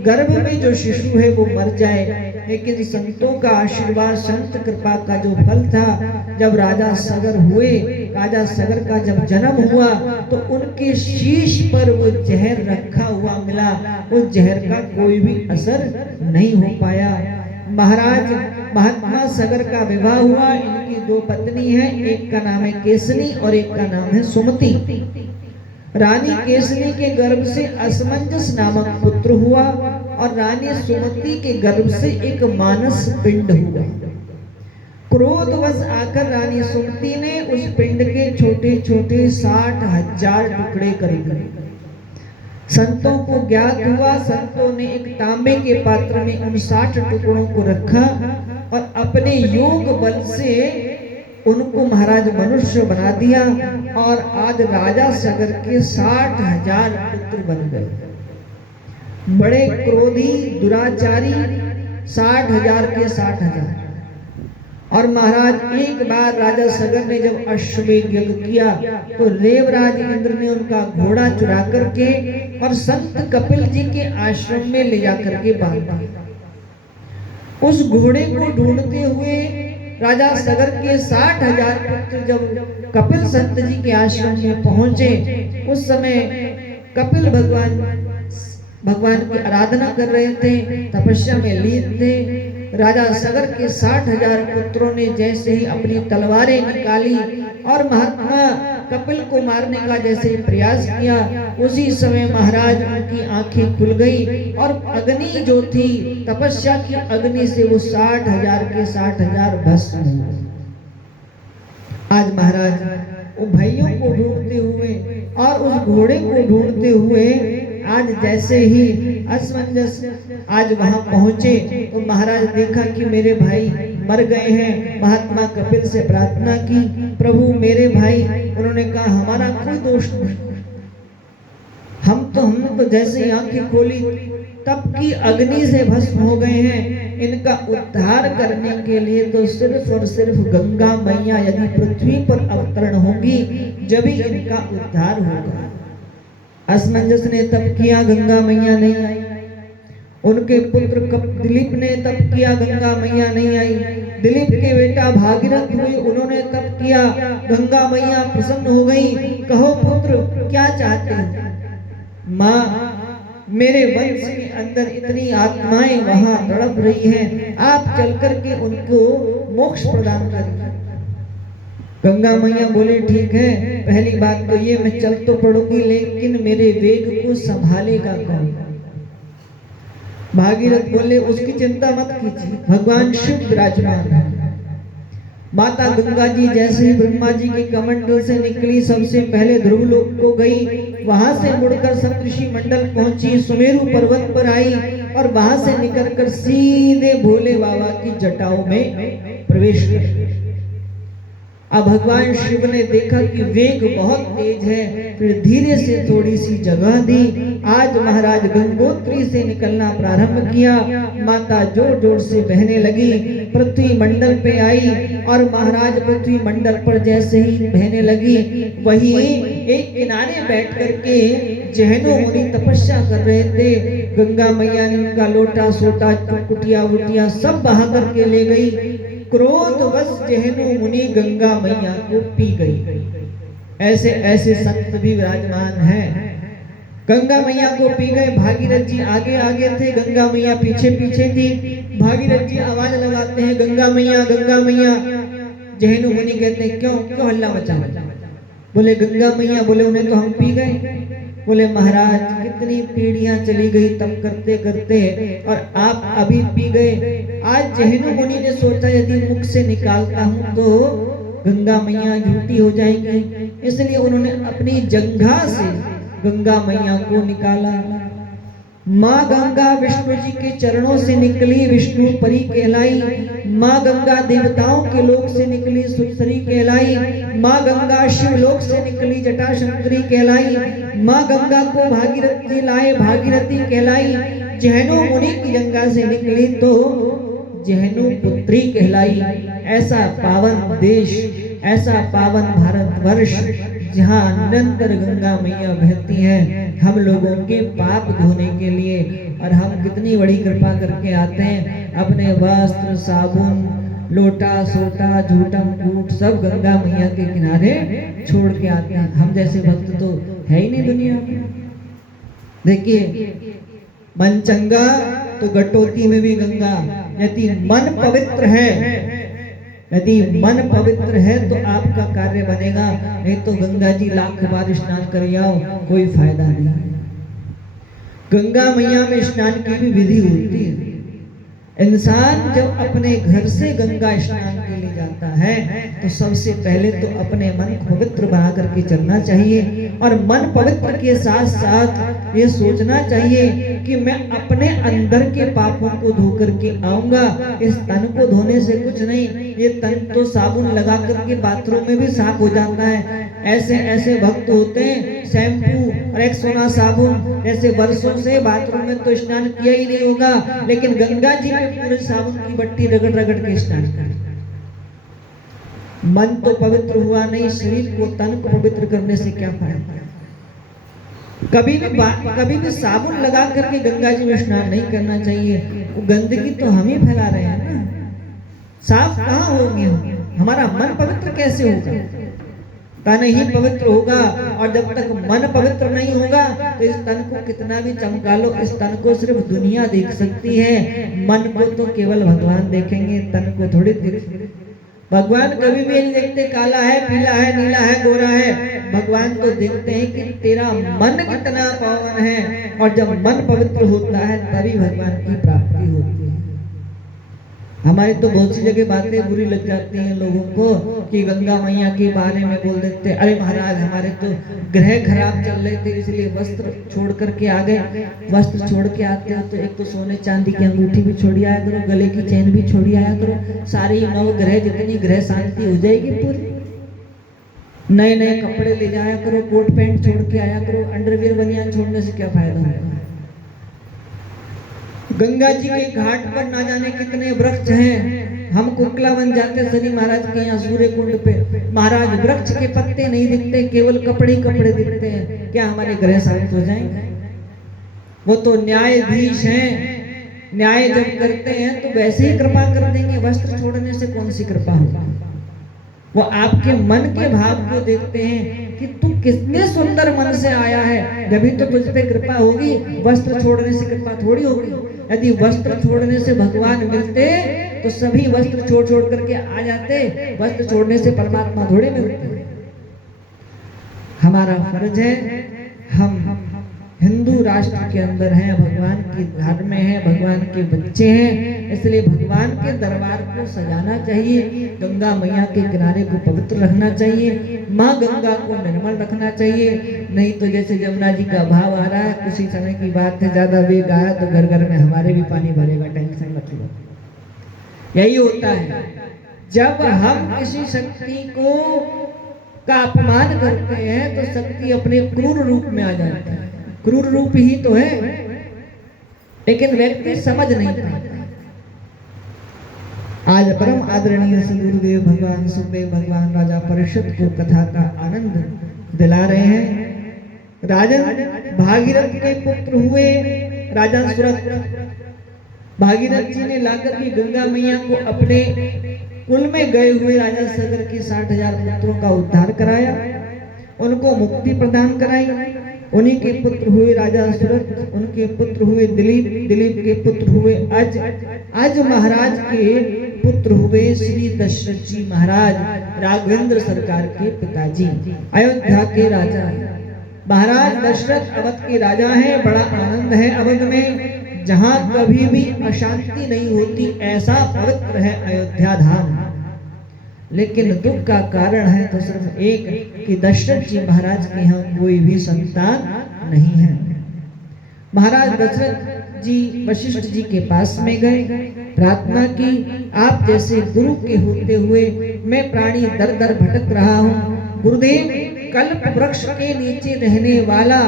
गर्भ में जो शिशु है वो मर जाए। लेकिन संतों का आशीर्वाद, संत कृपा का जो फल था, जब राजा सगर हुए, राजा सगर का जब जन्म हुआ तो उनके शीश पर वो जहर रखा हुआ मिला। उस जहर का कोई भी असर नहीं हो पाया। महाराज महात्मा सगर का विवाह हुआ। इनकी 2 पत्नी हैं, एक का नाम है केसनी और एक का नाम है सुमति। रानी केसनी के गर्भ से असमंजस नामक पुत्र हुआ और रानी सुमति के गर्भ से एक मानस पिंड हुआ। क्रोधवश आकर रानी सुमति ने उस पिंड के छोटे छोटे 60,000 टुकड़े कर दिए। संतों को ज्ञात हुआ। संतों ने एक तांबे के पात्र में उन 60 टुकड़ों को रखा और अपने योग बल से उनको महाराज मनुष्य बना दिया। और आज राजा सगर के 60,000 पुत्र बन गए। बड़े क्रोधी दुराचारी 60,000 के 60,000। और महाराज एक बार राजा सगर ने जब अश्वमेध यज्ञ किया तो देवराज इंद्र ने उनका घोड़ा चुरा करके और संत कपिल जी के आश्रम में ले जाकर के बांधा। उस घोड़े को ढूंढते हुए राजा सगर के 60,000 पुत्र जब कपिल संत जी के आश्रम में पहुंचे, उस समय कपिल भगवान की आराधना कर रहे थे, तपस्या में लीन थे। राजा सगर के 60,000 पुत्रों ने जैसे ही अपनी तलवारें निकाली और महात्मा कपिल को मारने का जैसे ही प्रयास किया, उसी समय महाराज उनकी आंखें खुल गई और अग्नि जो थी, तपस्या की अग्नि से वो 60,000 के 60,000 भस्म हुए। आज महाराज वो भाइयों को ढूंढते हुए और उस घोड़े को ढूंढते हुए आज जैसे ही असमंजस आज वहां पहुंचे तो महाराज देखा कि मेरे भाई मर गए हैं। महात्मा कपिल से प्रार्थना की, प्रभु मेरे भाई। उन्होंने कहा हमारा कोई दोष नहीं, हमने तो जैसे ही आंखें खोली तब की अग्नि से भस्म हो गए हैं। इनका उद्धार करने के लिए तो सिर्फ और सिर्फ गंगा मैया यदि पृथ्वी पर अवतरण होगी जब ही इनका उद्धार होगा। असमंजस ने तप किया, गंगा मैया नहीं आई। उनके पुत्र दिलीप ने तप किया, गंगा मैया नहीं आई। दिलीप के बेटा भागीरथ हुए, उन्होंने तप किया, गंगा मैया प्रसन्न हो गई। कहो पुत्र क्या चाहते हैं? माँ मेरे वंश के अंदर इतनी आत्माएं वहां तड़प रही हैं, आप चल करके उनको मोक्ष प्रदान करिए। गंगा मैया बोले ठीक है, पहली बात तो ये मैं चल तो पड़ूंगी लेकिन मेरे वेग को संभालेगा कौन? भागीरथ बोले उसकी चिंता मत कीजिए, भगवान शिव विराजमान है। माता गंगा जी जैसे ही ब्रह्मा जी के कमंडल से निकली, सबसे पहले ध्रुवलोक को गई, वहां से मुड़कर सप्तऋषि मंडल पहुंची, सुमेरु पर्वत पर आई और वहां से निकलकर सीधे भोले बाबा की जटाओं में प्रवेश कर। अब भगवान शिव ने देखा कि वेग बहुत तेज है, फिर धीरे से थोड़ी सी जगह दी। आज महाराज गंगोत्री से निकलना प्रारंभ किया, माता जोर जोर से बहने लगी, पृथ्वी मंडल पे आई और महाराज पृथ्वी मंडल पर जैसे ही बहने लगी, वही एक किनारे बैठ करके जैनो मुनि तपस्या कर रहे थे। गंगा मैया ने उनका लोटा सोटा कुटिया वुटिया सब बहा करके ले गई। क्रोधवश जैनो मुनि गंगा मैया को पी गई। ऐसे ऐसे संत भी विराजमान हैं। गंगा मैया को पी गए। भागीरथ जी आगे आगे थे, गंगा मैया पीछे पीछे थी। भागीरथ जी आवाज लगाते हैं गंगा मैया गंगा मैया। जैनो मुनि कहते हैं क्यों क्यों हल्ला मचा? बोले गंगा मैया। बोले उन्हें तो हम पी गए। बोले महाराज कितनी पीढ़ियां चली गई तब करते करते और आप अभी पी गए। आज जैनो मुनि ने सोचा यदि मुख से निकालता हूं तो गंगा मैया झूठी हो जाएंगी, इसलिए उन्होंने अपनी जंघा से गंगा मैया को निकाला। माँ गंगा विष्णु जी के चरणों से निकली, विष्णु परी कहलाई। माँ गंगा देवताओं के लोक से निकली, सुरसरी कहलाई। माँ गंगा शिव लोक से निकली, जटाशंकरी कहलाई। माँ गंगा को भागीरथ जी लाए, भागीरथी कहलाई। जैनो मुनि की गंगा से निकली तो जैनो पुत्री कहलाई। ऐसा पावन देश, ऐसा पावन भारतवर्ष जहाँ निरंतर गंगा मैया बहती है हम लोगों के पाप धोने के लिए। और हम कितनी बड़ी कृपा करके आते हैं, अपने वस्त्र साबुन लोटा सोटा झूठम कूट सब गंगा मैया के किनारे छोड़ के आते हैं। हम जैसे भक्त तो है ही नहीं दुनिया में। देखिए मन चंगा तो गटोती में भी गंगा। यदि मन पवित्र है, यदि मन पवित्र है तो आपका कार्य बनेगा, नहीं तो गंगा जी लाख बार स्नान कर आओ कोई फायदा नहीं। गंगा मैया में स्नान की भी विधि होती है। इंसान जब अपने घर से गंगा स्नान के लिए जाता है तो सबसे पहले तो अपने मन को पवित्र बना करके चलना चाहिए। और मन पवित्र के साथ साथ ये सोचना चाहिए कि मैं अपने अंदर के पापों को धो करके आऊंगा। इस तन को धोने से कुछ नहीं, ये तन तो साबुन लगा करके बाथरूम में भी साफ हो जाता है। ऐसे ऐसे भक्त होते हैं शैम्पू और एक सोना साबुन जैसे वर्षों से बाथरूम में तो स्नान किया ही नहीं होगा, लेकिन गंगा जी में पूरे साबुन की बट्टी रगड़ रगड़ के स्नान कर। मन तो पवित्र हुआ नहीं, शरीर को तन को पवित्र करने से क्या फायदा? कभी भी साबुन लगा करके गंगा जी में स्नान नहीं करना चाहिए। वो गंदगी तो हम ही फैला रहे हैं ना। साफ कहाँ होंगे हम? हमारा मन पवित्र कैसे होगा? तन ही पवित्र होगा। और जब तक मन पवित्र नहीं होगा तो इस तन को कितना भी चमका लो, इस तन को सिर्फ दुनिया देख सकती है। मन को तो केवल भगवान देखेंगे, तन को थोड़ी देखेंगे। भगवान कभी भी नहीं देखते काला है पीला है नीला है गोरा है। भगवान तो देखते हैं कि तेरा मन कितना पावन है। और जब मन पवित्र होता है तभी भगवान की प्राप्ति होती है। हमारी तो बहुत सी जगह बातें बुरी लग जाती हैं लोगों को कि गंगा मैया के बारे में बोल देते हैं, अरे महाराज हमारे तो ग्रह खराब चल रहे थे इसलिए वस्त्र छोड़ करके आ गए। वस्त्र छोड़ के आते हो तो एक तो सोने चांदी की अंगूठी भी छोड़ी आया करो, गले की चैन भी छोड़ी आया करो। सारी 9 ग्रह जितनी ग्रह शांति हो जाएगी पूरी। नए नए कपड़े ले जाया करो, कोट पैंट छोड़ के आया करो। अंडरवियर बनियान छोड़ने से क्या फायदा होगा? गंगा जी के घाट पर ना जाने कितने वृक्ष हैं। हम कुकला बन जाते शनि महाराज के यहाँ सूर्य कुंड पे। महाराज वृक्ष के पत्ते नहीं दिखते, केवल कपड़े कपड़े दिखते हैं। क्या हमारे ग्रह शांत हो जाएंगे? वो तो न्यायाधीश हैं, न्याय जब करते हैं तो वैसे ही कृपा कर देंगे। वस्त्र छोड़ने से कौन सी कृपा होगी? वो आपके मन के भाव को देखते हैं कि तू कितने सुंदर मन से आया है, जब भी तो तुझ पे कृपा होगी। वस्त्र छोड़ने से कृपा थोड़ी होगी। यदि वस्त्र छोड़ने से भगवान मिलते तो सभी वस्त्र छोड़ छोड़ करके आ जाते। वस्त्र छोड़ने से परमात्मा थोड़े मिलते। हमारा फर्ज है हम हिंदू राष्ट्र के अंदर हैं, भगवान के घर में हैं, भगवान के बच्चे हैं, इसलिए भगवान के दरबार को सजाना चाहिए, गंगा मैया के किनारे को पवित्र रखना चाहिए, माँ गंगा को निर्मल रखना चाहिए। नहीं तो जैसे जमुना जी का भाव आ रहा है, कुछ ही समय की बात है, ज्यादा वेग आया तो घर घर में हमारे भी पानी भरेगा, टेंशन मत लो। यही होता है जब हम किसी शक्ति को का अपमान करते हैं तो शक्ति अपने क्रूर रूप में आ जाती है। क्रूर रूप ही तो है, लेकिन व्यक्ति समझ नहीं पाता। आज परम आदरणीय श्री गुरुदेव भगवान सुखदेव भगवान राजा परीक्षित को कथा का आनंद दिला रहे हैं। राजन भागीरथ के पुत्र हुए राजा सुरथ। भागीरथ जी ने लाकर भी गंगा मैया को अपने कुल में गए हुए राजा सगर के 60,000 पुत्रों का उद्धार कराया, उनको मुक्ति प्रदान कराई। उन्हीं के पुत्र हुए राजा सुरथ, उनके पुत्र हुए दिलीप, दिलीप के पुत्र हुए अज, अज महाराज के पुत्र हुए श्री दशरथ जी महाराज, राघवेंद्र सरकार के पिताजी, अयोध्या के राजा। महाराज दशरथ अवध के राजा हैं। बड़ा आनंद है अवध में, जहां कभी भी अशांति नहीं होती, ऐसा पवित्र है अयोध्या धाम। लेकिन दुख का कारण है तो सिर्फ एक कि दशरथ जी महाराज के यहाँ कोई भी संतान नहीं है। महाराज दशरथ जी वशिष्ठ जी के पास में गए, प्रार्थना की, आप जैसे गुरु के होते हुए मैं प्राणी दर दर भटक रहा हूँ। गुरुदेव, कल्प वृक्ष के नीचे रहने वाला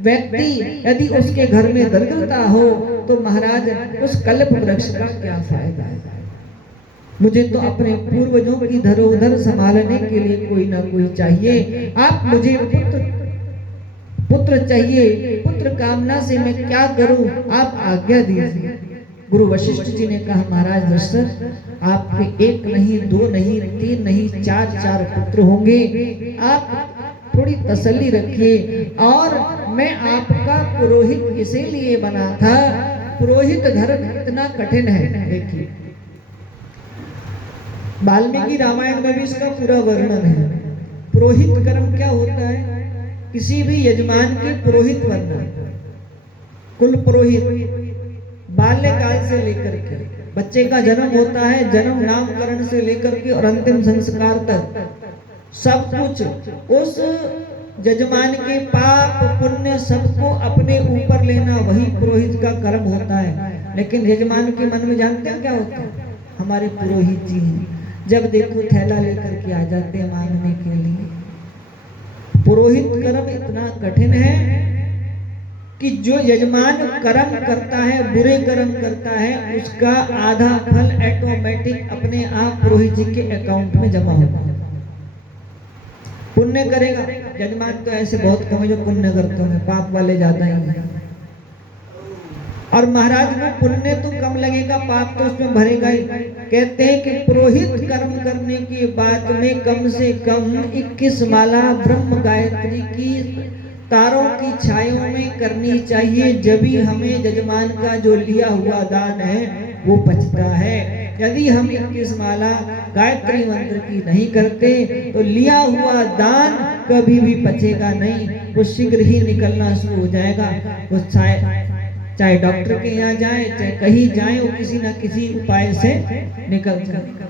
व्यक्ति यदि उसके घर में दरिद्रता हो तो महाराज उस कल्प वृक्ष का क्या फायदा है? मुझे तो अपने पूर्वजों की धरोहर संभालने के लिए कोई ना कोई चाहिए। आप मुझे पुत्र चाहिए, पुत्र कामना से मैं क्या करूं, आप आज्ञा दीजिए। गुरु वशिष्ठ जी ने कहा, महाराज दशरथ, आपके एक नहीं, दो नहीं, तीन नहीं, चार पुत्र होंगे। आप थोड़ी तसल्ली रखिए। और मैं आपका पुरोहित इसीलिए बना था, पुरोहित धर्म इतना कठिन है। देखिए वाल्मीकि रामायण में भी इसका पूरा वर्णन है। पुरोहित कर्म क्या होता है? किसी भी यजमान के पुरोहित बनना, कुल पुरोहित, बाल्यकाल से लेकर के बच्चे का जन्म होता है, जन्म नामकरण से लेकर के और अंतिम संस्कार तक सब कुछ उस यजमान के पाप पुण्य सबको अपने ऊपर लेना, वही पुरोहित का कर्म होता है। लेकिन यजमान के मन में जानते हैं क्या होता है? हमारे पुरोहित जी जब देखो थैला लेकर के आ जाते हैं मांगने के लिए। पुरोहित कर्म इतना कठिन है कि जो यजमान कर्म करता है, बुरे कर्म करता है, उसका आधा फल ऑटोमेटिक अपने आप पुरोहित जी के अकाउंट में जमा होगा। पुण्य करेगा यजमान तो ऐसे बहुत कम है जो पुण्य करते हैं, पाप वाले ज्यादा ही हैं। और महाराज को पुण्य तो कम लगेगा, पाप तो उसमें भरेगा ही। कहते हैं कि पुरोहित कर्म करने के बाद में कम से कम 21 माला ब्रह्म गायत्री की तारों की छायों में करनी चाहिए, जब भी हमें यजमान का जो लिया हुआ दान है वो पचता है। यदि हम 21 माला गायत्री मंत्र की नहीं करते तो लिया हुआ दान कभी भी पचेगा नहीं, वो शीघ्र ही निकलना शुरू हो जाएगा। वो चाहे डॉक्टर के यहाँ जाए, चाहे कहीं जाए, वो किसी ना किसी उपाय से निकल जाएगा।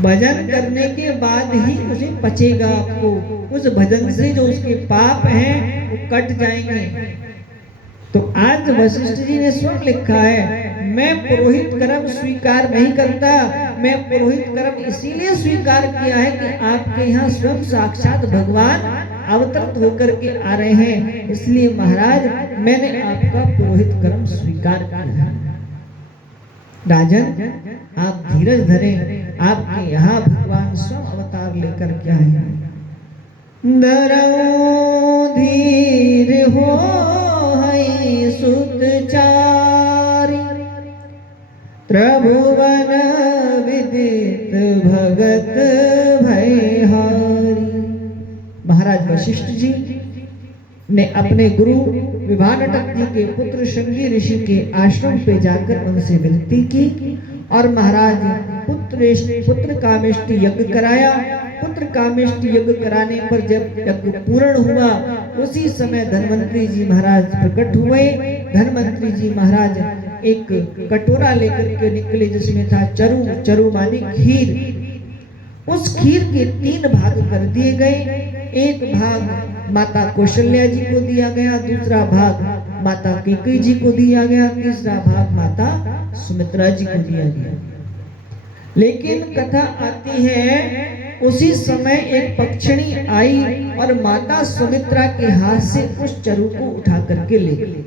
भजन करने के बाद ही उसे पचेगा। आपको उस भजन से जो उसके पाप हैं वो कट जाएंगे। तो आज वशिष्ठ जी ने स्वयं लिखा है, मैं पुरोहित कर्म स्वीकार नहीं करता, मैं पुरोहित कर्म इसीलिए स्वीकार किया है कि आपके यहाँ स्वयं साक्षात भगवान अवतरित होकर के आ रहे हैं, इसलिए महाराज मैंने आपका पुरोहित कर्म स्वीकार किया। राजन, आप धीरज धरें, आपके यहाँ भगवान स्वयं अवतार लेकर के आए हैं। धरो धीर हो है सुतचारी, त्रिभुवन विदित भगत भयहारी। महाराज वशिष्ठ जी ने अपने गुरु विभानटक जी के पुत्र शृंगी ऋषि के आश्रम पे जाकर उनसे विनती की और महाराज पुत्र कामेष्टि यज्ञ कराया। पुत्र कामेष्टि यज्ञ कराने पर जब यज्ञ पूर्ण हुआ उसी समय धन्वंतरी जी महाराज प्रकट हुए। धन्वंतरी जी महाराज एक कटोरा लेकर के निकले जिसमें था चरु, चरु माने खीर। उस खीर के 3 भाग कर दिए गए। एक भाग माता कौशल्या जी को दिया गया, दूसरा भाग माता कैकेयी जी को दिया गया, तीसरा भाग माता सुमित्रा जी को दिया गया। लेकिन कथा आती है उसी समय एक पक्षिणी आई और माता सुमित्रा के हाथ से उस चरु को उठा करके ले गई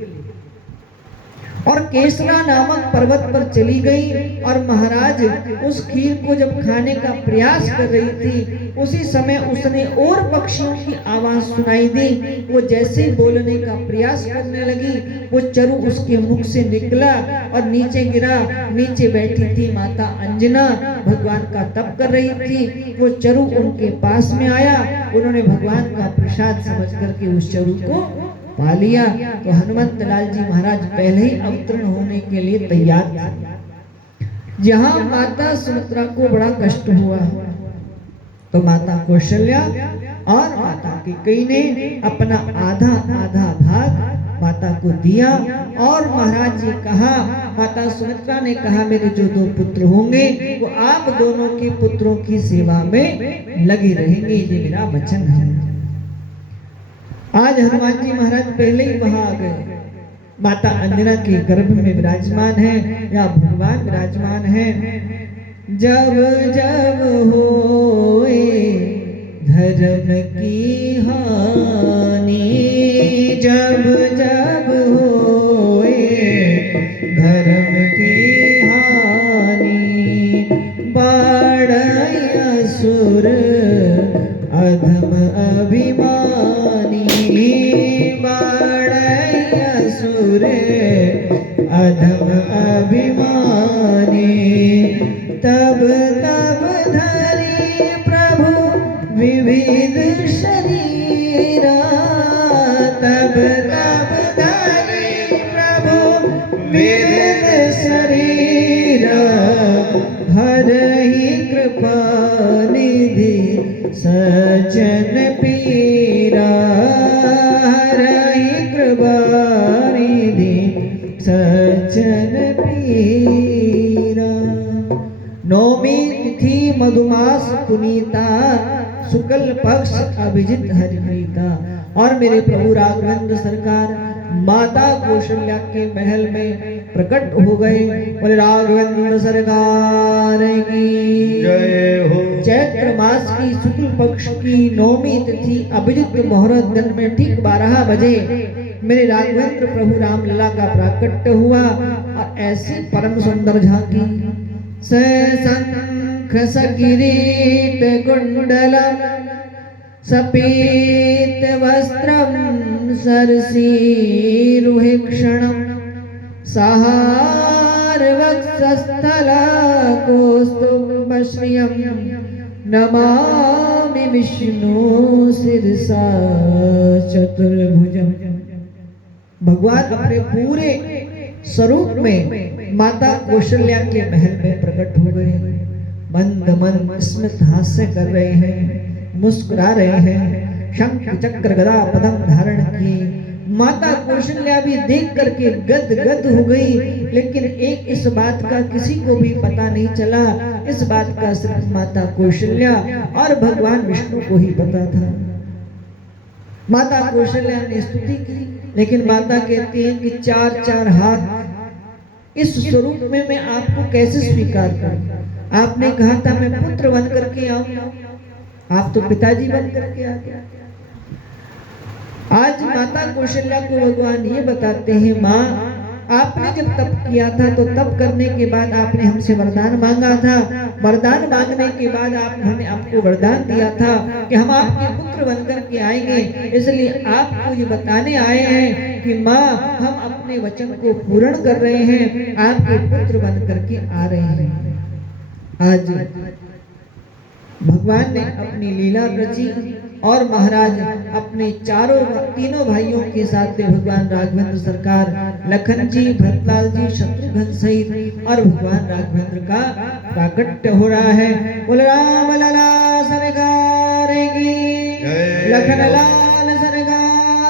और केसरा नामक पर्वत पर चली गई। और महाराज उस खीर को जब खाने का प्रयास कर रही थी उसी समय उसने और पक्षियों की आवाज सुनाई दी। वो जैसे ही बोलने का प्रयास करने लगी वो चरु उसके मुख से निकला और नीचे गिरा। नीचे बैठी थी माता अंजना, भगवान का तप कर रही थी। वो चरु उनके पास में आया, उन्होंने भगवान का प्रसाद समझ करके उस चरु को पा लिया। तो हनुमंत लाल जी महाराज पहले ही अवतरण होने के लिए तैयार थे। जहां माता सुमित्रा को बड़ा कष्ट हुआ तो माता कौशल्या और माता कैकेयी ने अपना आधा आधा भाग माता को दिया। और महाराज जी कहा, माता सुमित्रा ने कहा मेरे जो 2 पुत्र होंगे वो आप दोनों के पुत्रों की सेवा में लगे रहेंगे, ये मेरा वचन है। आज हनुमान जी महाराज पहले ही वहां आ गए। माता अंजना के गर्भ में विराजमान है या भगवान विराजमान है। जब जब होए धर्म की हानि, जब जब होए धर्म की हानि, बढ़ई असुर अधम अभिमानी, बढ़ई असुर अधम अभिमानी। तब तब धरि प्रभु विविध शरीरा, तब तब धरि प्रभु विविध शरीरा, हरहि कृपा निधि सज्जन पीरा, हरहि कृपा निधि सज्जन पीरा। नौमी तिथि मधुमास पुनीता, शुक्ल पक्ष अभिजित हरिप्रीता। और मेरे प्रभु राघवेंद्र सरकार माता कौशल्या के महल में प्रकट हो गए। बोले राघवेंद्र सरकार की जय हो। चैत्र मास की शुक्ल पक्ष की नौमी तिथि अभिजित मुहूर्त दिन में ठीक 12 बजे मेरे राघवेंद्र प्रभु रामलला का प्राकट्य हुआ। और ऐसी परम सुंदर झांकी शंख सकिरीट कुंडलम सपीत वस्त्रम सरसीरुहेक्षणम, सहार वक्षस्थला कौस्तुभश्रियम, नमामि विष्णु शिरसा चतुर्भुजम। भगवान अपने पूरे स्वरूप में माता कौशल्या के महल में प्रकट हो गए। मंद मन स्मित हास्य कर रहे हैं, मुस्कुरा रहे हैं, शंख चक्र गदा पदम धारण किए। माता कौशल्या भी देख करके गद गद हो गई। लेकिन एक इस बात का किसी को भी पता नहीं चला, इस बात का सिर्फ माता कौशल्या और भगवान विष्णु को ही पता था। माता कौशल्या ने स्तुति की, लेकिन माता कहती है कि 4-4 हाथ इस स्वरूप में मैं आपको कैसे स्वीकार करूं? आपने कहा था मैं पुत्र बन करके आऊंगा, आप तो पिताजी बन करके आ गए। आज माता कौशल्या को भगवान ये बताते हैं, माँ आपने जब तप किया था तो तप करने के बाद आपने हमसे वरदान मांगा था। वरदान मांगने के बाद हमने आपको वरदान दिया था कि हम आपके पुत्र बनकर के आएंगे। इसलिए आपको ये बताने आए हैं कि माँ हम अपने वचन को पूर्ण कर रहे हैं, आपके पुत्र बनकर के आ रहे हैं। आज भगवान ने अपनी लीला रची और महाराज अपने तीनों भाइयों के साथ में भगवान राघवेंद्र सरकार, लखन जी, भरतलाल जी, शत्रुघ्न सहित और भगवान राघवेंद्र का प्राकट्य हो रहा है। बोल राम लला सरकार की, लखन लाल सरकार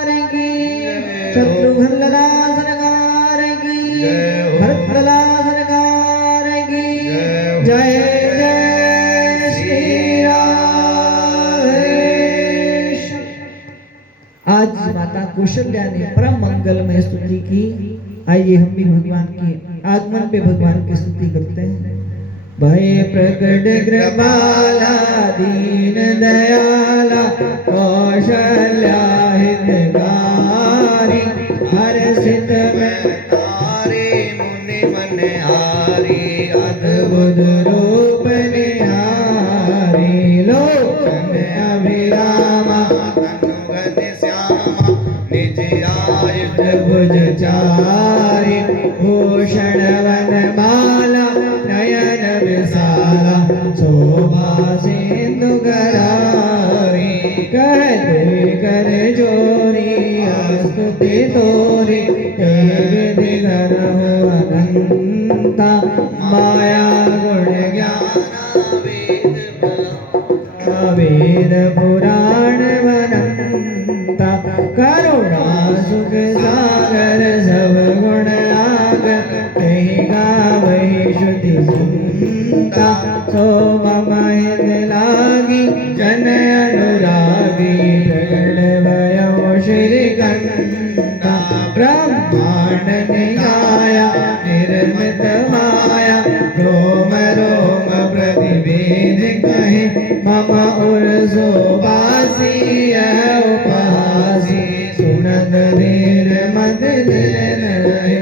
कौशल्या ने परम मंगल में स्तुति की। आइए हम भी भगवान के आगमन पे भगवान की स्तुति करते हैं। भय प्रकट कृपाला दीन दयाला कौशल्या हितकारी हर्षित में तारे मुनि मनहारी अद्भुत रूप निहारी लोचन अभिरामा तनुगन श्यामा निज आयुध भुज चारि भूषण वनमाला नयन विशाला शोभा सिंधु करारी कहते कर जोरी स्तुति तोरी विधि घर हो अनंता माया गुण ज्ञान वेद पुराण वनंता करुणा सुख सागर सब गुण आगर कहीं गावहि श्रुति सुनता सो मम हित लागी जन अनुरागी प्रगट भयो श्री कंता ब्रह्मांड निकाया निर्मित माया रोम रोम प्रतिवेद कहे मम उर्सो बासी उपहासी सुनत देर मद देर रहे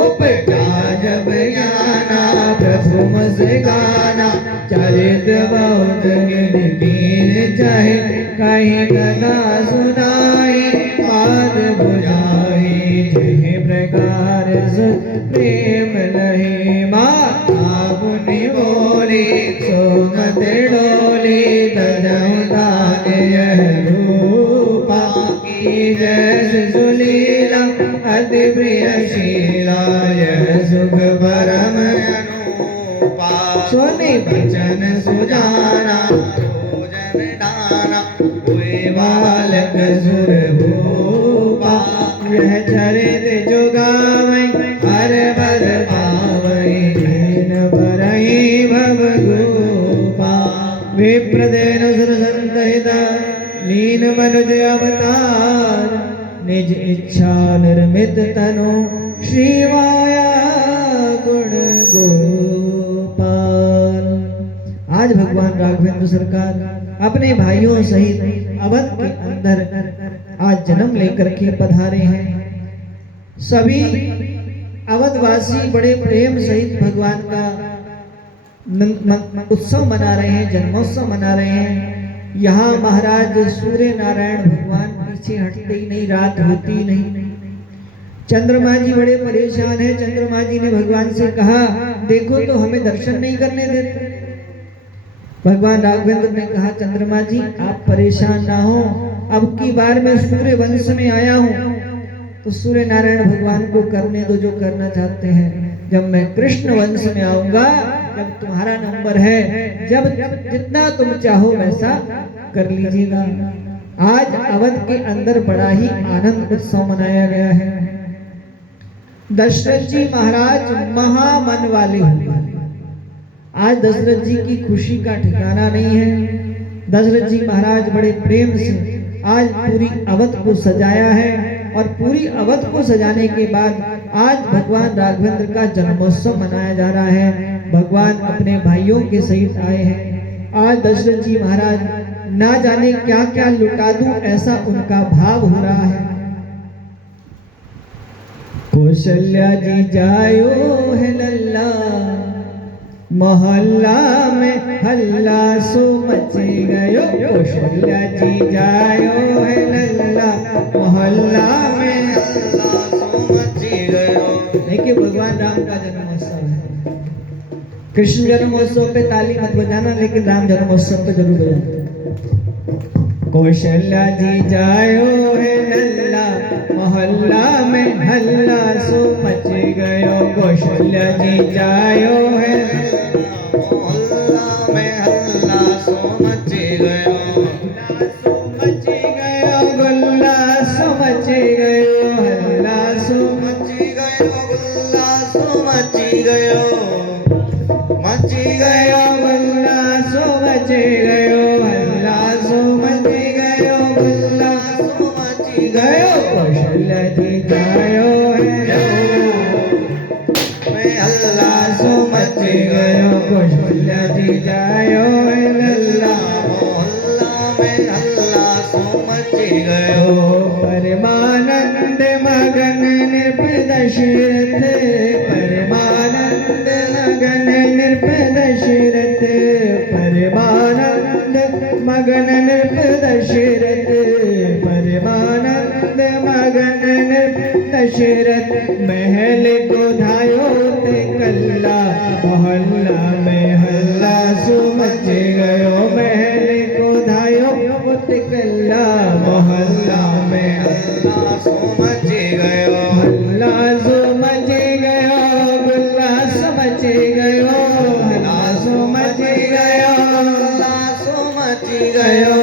उपटा जब ज्ञाना प्रभु मुझ गाना चरित बहुत गिर चाहे कहीं कथा सुनाई पाद बुझाई जिह प्रकार प्रेम लहे माता पुनि बोली सोमत डोली तजहुदान यह रूपा की जैसे सुलीला अति प्रिय शीला यह सुख परम अनुपा सुनि बचन सुजाना रोजन दाना हुए बालक सुर भूपा यह चरित जो गावै हर बर पावै दीन बरहि भव गोपा विप्रदेन सुर संत हित लीन मनुज अवतार निज इच्छा निर्मित तनु श्री माया गुण गोपाल। आज भगवान राघवेंद्र सरकार अपने भाइयों सहित अवध के अंदर आज जन्म लेकर के पधारे हैं। सभी अवधवासी बड़े प्रेम सहित भगवान का उत्सव मना रहे हैं, जन्मोत्सव मना रहे हैं। यहाँ महाराज सूर्य नारायण भगवान पीछे हटते ही नहीं, रात होती नहीं। चंद्रमा जी बड़े परेशान हैं। चंद्रमा जी ने भगवान से कहा देखो तो हमें दर्शन नहीं करने देते। भगवान राघवेंद्र ने कहा चंद्रमा जी आप परेशान ना हो, अब की बार मैं सूर्य वंश में आया हूँ तो सूर्य नारायण भगवान को करने दो जो करना चाहते हैं। जब मैं कृष्ण वंश में आऊंगा, जब तुम्हारा नंबर है, जब जितना तुम चाहो वैसा कर लीजिएगा। आज अवध के अंदर बड़ा ही आनंद उत्सव मनाया गया है। दशरथ जी महाराज महामन वाले हुए। आज दशरथ जी की खुशी का ठिकाना नहीं है। दशरथ जी महाराज बड़े प्रेम से आज पूरी अवध को सजाया है और पूरी अवध को सजाने के बाद आज भगवान राघवेंद्र का जन्मोत्सव मनाया जा रहा है। भगवान अपने भाइयों के सहित आए हैं। आज दशरथ जी महाराज ना जाने क्या क्या लुटा दूं ऐसा उनका भाव हो रहा है। कौशल्या जी जायो है लल्ला, मोहल्ला में हल्ला सो मची गयो। कौशल्या जी जायो है लल्ला, मोहल्ला में हल्ला सो मची गयो। देखिए भगवान राम का जन्मोत्सव है। कृष्ण जन्मोत्सव पे ताली मत बजाना, लेकिन राम जन्मोत्सव पे जरूर बजाना। कौशल्या जी जायो है लल्ला, मोहल्ला में हल्ला सो मच गयो। कौशल्या जी जायो है मोहल्ला में हल्ला सो मच गयो। सो मच गयो गुल्ला सो मच गयो, हल्ला सो मच गयो गुल्ला सो मच गयो। मच गयो गुल्ला सो मच गयो, हल्ला सो मच गयो गुल्ला सो मच गयो। जी जायो है में हल्ला सो मच गयो कौशल्या जी जायो है लल्ला मोहल्ला में हल्ला सो मच गयो परमानंद मगन नृप दशरथ परमानंद मगन नृप दशरथ परमानंद मगन नृप दशरथ परमानंद मगन नृप दशरथ महल को धायो ते कल्ला मोहल्ला में हल्ला सो मच गयो महल को धायो ते कल्ला मोहल्ला में हल्ला सो मच गयो हल्ला सो मच गयो गुल्ला सो मच गयो हल्ला सो मच गयो हल्ला सो मच गयो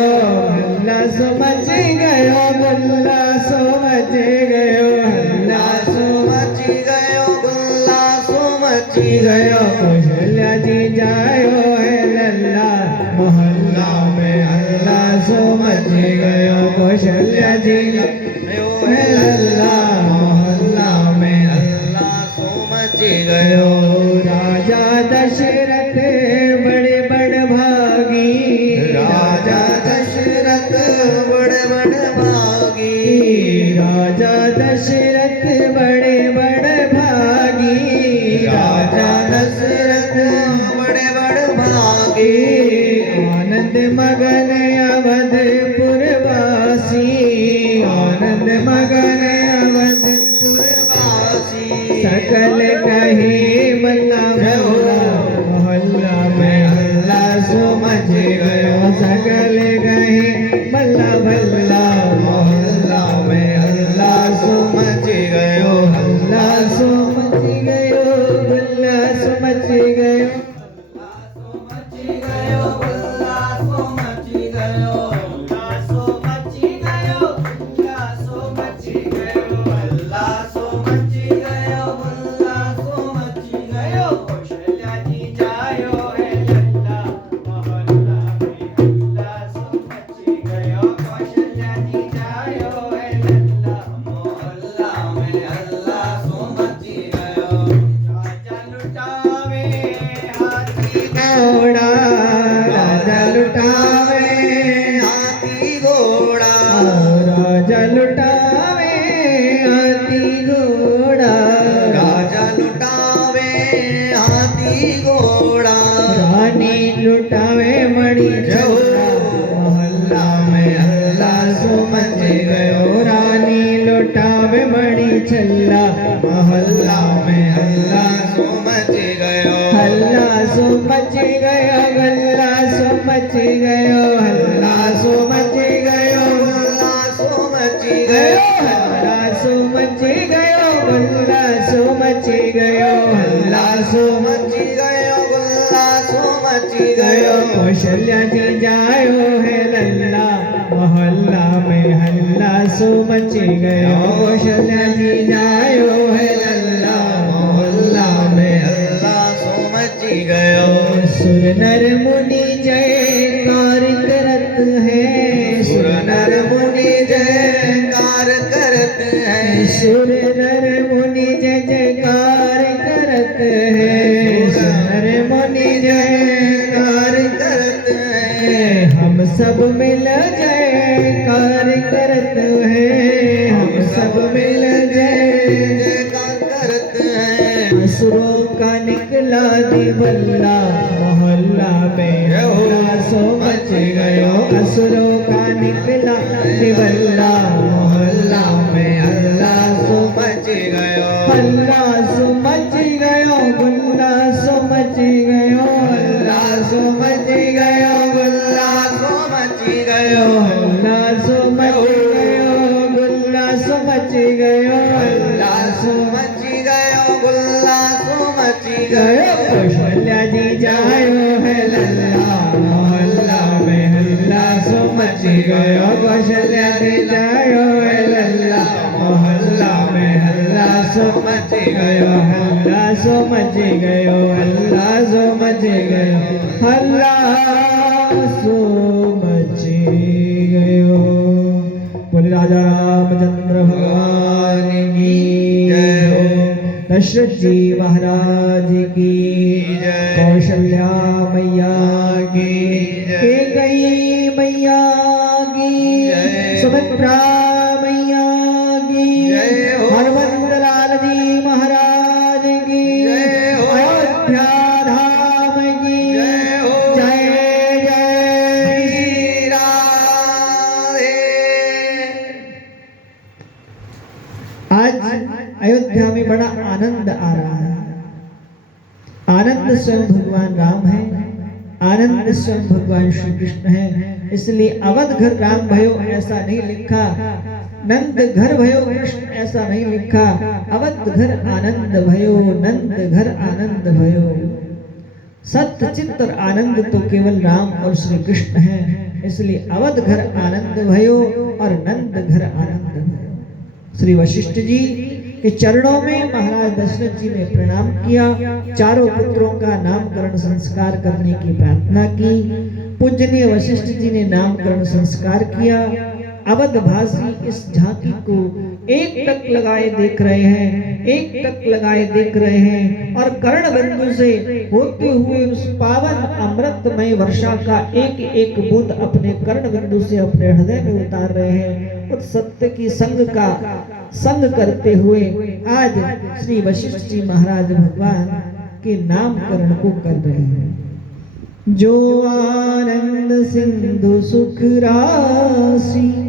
हल्ला सो मच गयो गुल्ला सो मच गयो हल्ला सो मच गयो गुल्ला सो मच गयो कौशल्या जी जायो है लल्ला मोहल्ला में हल्ला सो मच गयो कौशल्या जी जायो है लल्ला मोहल्ला में हल्ला सो मच गयो राजा दशरथ बड़े बड़ भागी राजा दशरथ बड़े बड़ भागी राजा दशरथ बड़े बड़ भागी राजा दशरथ बड़े बड़ भागी आनंद मगन अवधपुर वासी आनंद मगन अवधपुर वासी सकल कहे मल्ला भल्ला मोहल्ला में हल्ला सो मच गयो सकल कहे मल्ला भल्ला मोहल्ला में हल्ला सो मच गयो हल्ला सो मच गयो भल्ला सो मच गयो राजा लुटावे हाथी घोड़ा राजा लुटावे हाथी घोड़ा राजा लुटावे हाथी घोड़ा रानी लुटावे मणि चौड़ा मोहल्ला में हल्ला सो मच गयो रानी लुटावे मणि छल्ला मोहल्ला में हल्ला सो मच गयो हल्ला सो मच गयो गल्ला सो मच गयो हल्ला सो मच गयो गल्ला सो मच गयो हल्ला सो मच गयो गल्ला सो मच गयो हल्ला सो मच गयो गल्ला सो मच गयो कौशल्या जी जायो है लल्ला मोहल्ला में हल्ला सो मच गयो कौशल्या जी जायो है लल्ला मोहल्ला में हल्ला सो मच गयो सुर नर मुनि जयकार करत है सुर नर मुनि जयकार करत है सुर नर मुनि जय जयकार करत है सुर नर मुनि जयकार करत है हम सब मिल जयकार करत है हम सब मिल जयकार करत है असुरों का निकला दिवल्ला मोहल्ला में हल्ला सो मच गयो असुरों का निकला दिवल्ला मोहल्ला में हल्ला सो मच गयो हल्ला सो मच गयो गुल्ला सो मच गयो हल्ला सो मच गयो गुल्ला सो मच गयो हल्ला सो मच गयो गुल्ला सो मच गयो हल्ला सो मच गयो गुल्ला सो मच गयो कौशल्या जी जायो है लल्ला मोहल्ला में हल्ला सो मच गयो कौशल्या जी जायो है लल्ला मोहल्ला में हल्ला सो मच गयो हल्ला सो मच गयो हल्ला सो मच गयो हल्ला सो मच गयो बोले राजा रामचंद्र भगवान दशरथ जी महाराज की जय। कौशल्या मैया की जय। कैकेयी मैया की जय। सुभद्रा मैया की जय हो। हनुमंत लाल जी महाराज की जय हो। अयोध्या धाम की जय हो। जय जय श्री राधे। आज अयोध्या में बड़ा आनंद आ रहा है। आनंद स्वयं भगवान राम है, आनंद स्वयं भगवान श्री कृष्ण है। इसलिए अवध घर राम भयो ऐसा नहीं लिखा, नंद घर भयो कृष्ण ऐसा नहीं लिखा, अवध घर आनंद भयो, नंद घर आनंद भयो। सत्य चित्त और आनंद तो केवल राम और श्री कृष्ण है। इसलिए अवध घर आनंद भयो और नंद घर आनंद भयो। श्री वशिष्ठ जी के चरणों में महाराज दशरथ जी ने प्रणाम किया, चारों पुत्रों का नामकरण संस्कार करने की प्रार्थना की। पूजनीय वशिष्ठ जी ने नामकरण संस्कार किया। अवध भाषी इस झांकी को एक टक लगाए देख रहे हैं, एक टक लगाए देख रहे हैं और कर्ण बिंदु से होते हुए उस पावन अमृतमय वर्षा का एक एक बूंद अपने कर्ण बिंदु से अपने हृदय में उतार रहे हैं। उस सत्य की संग का संग करते हुए आज श्री वशिष्ठ जी महाराज भगवान के नामकरण को कर रहे हैं। जो आनंद सिंधु सुख राशि,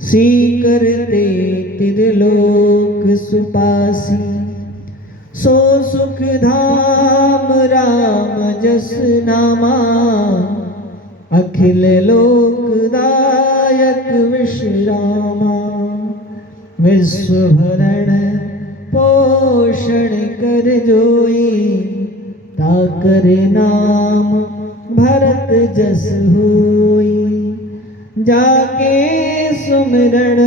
सी करते त्रिलोक सुपासी, सो सुख धाम राम जस नामा, अखिल लोकदायक विश्रामा। विश्व भरण पोषण कर जोई, ताकर नाम भरत जस होई। जाके सुमिरण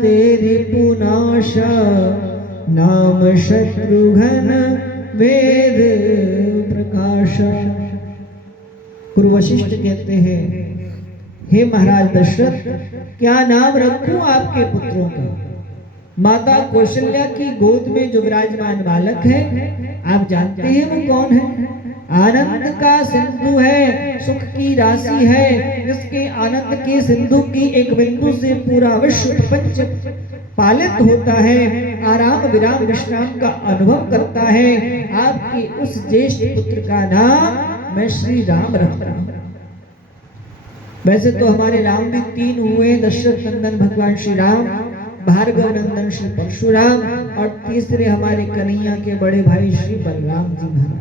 तेरी पुनाशा, नाम शत्रुघ्न वेद प्रकाशा। गुरु वशिष्ठ कहते हैं, हे महाराज दशरथ, क्या नाम रखूं आपके पुत्रों का? माता कौशल्या की गोद में जो विराजमान बालक है, आप जानते हैं वो कौन है? आनंद का सिंधु है, सुख की राशि है, जिसके आनंद के सिंधु की एक बिंदु से पूरा विश्व प्रपंच पालित होता है, आराम विराम विश्राम का अनुभव करता है। आपके उस ज्येष्ठ पुत्र का नाम मैं श्री राम रख रहा हूं। वैसे तो हमारे राम भी तीन हुए, दशरथ नंदन भगवान श्री राम, भार्गव नंदन श्री परशुराम और तीसरे हमारे कन्हैया के बड़े भाई श्री बलराम जी महाराज।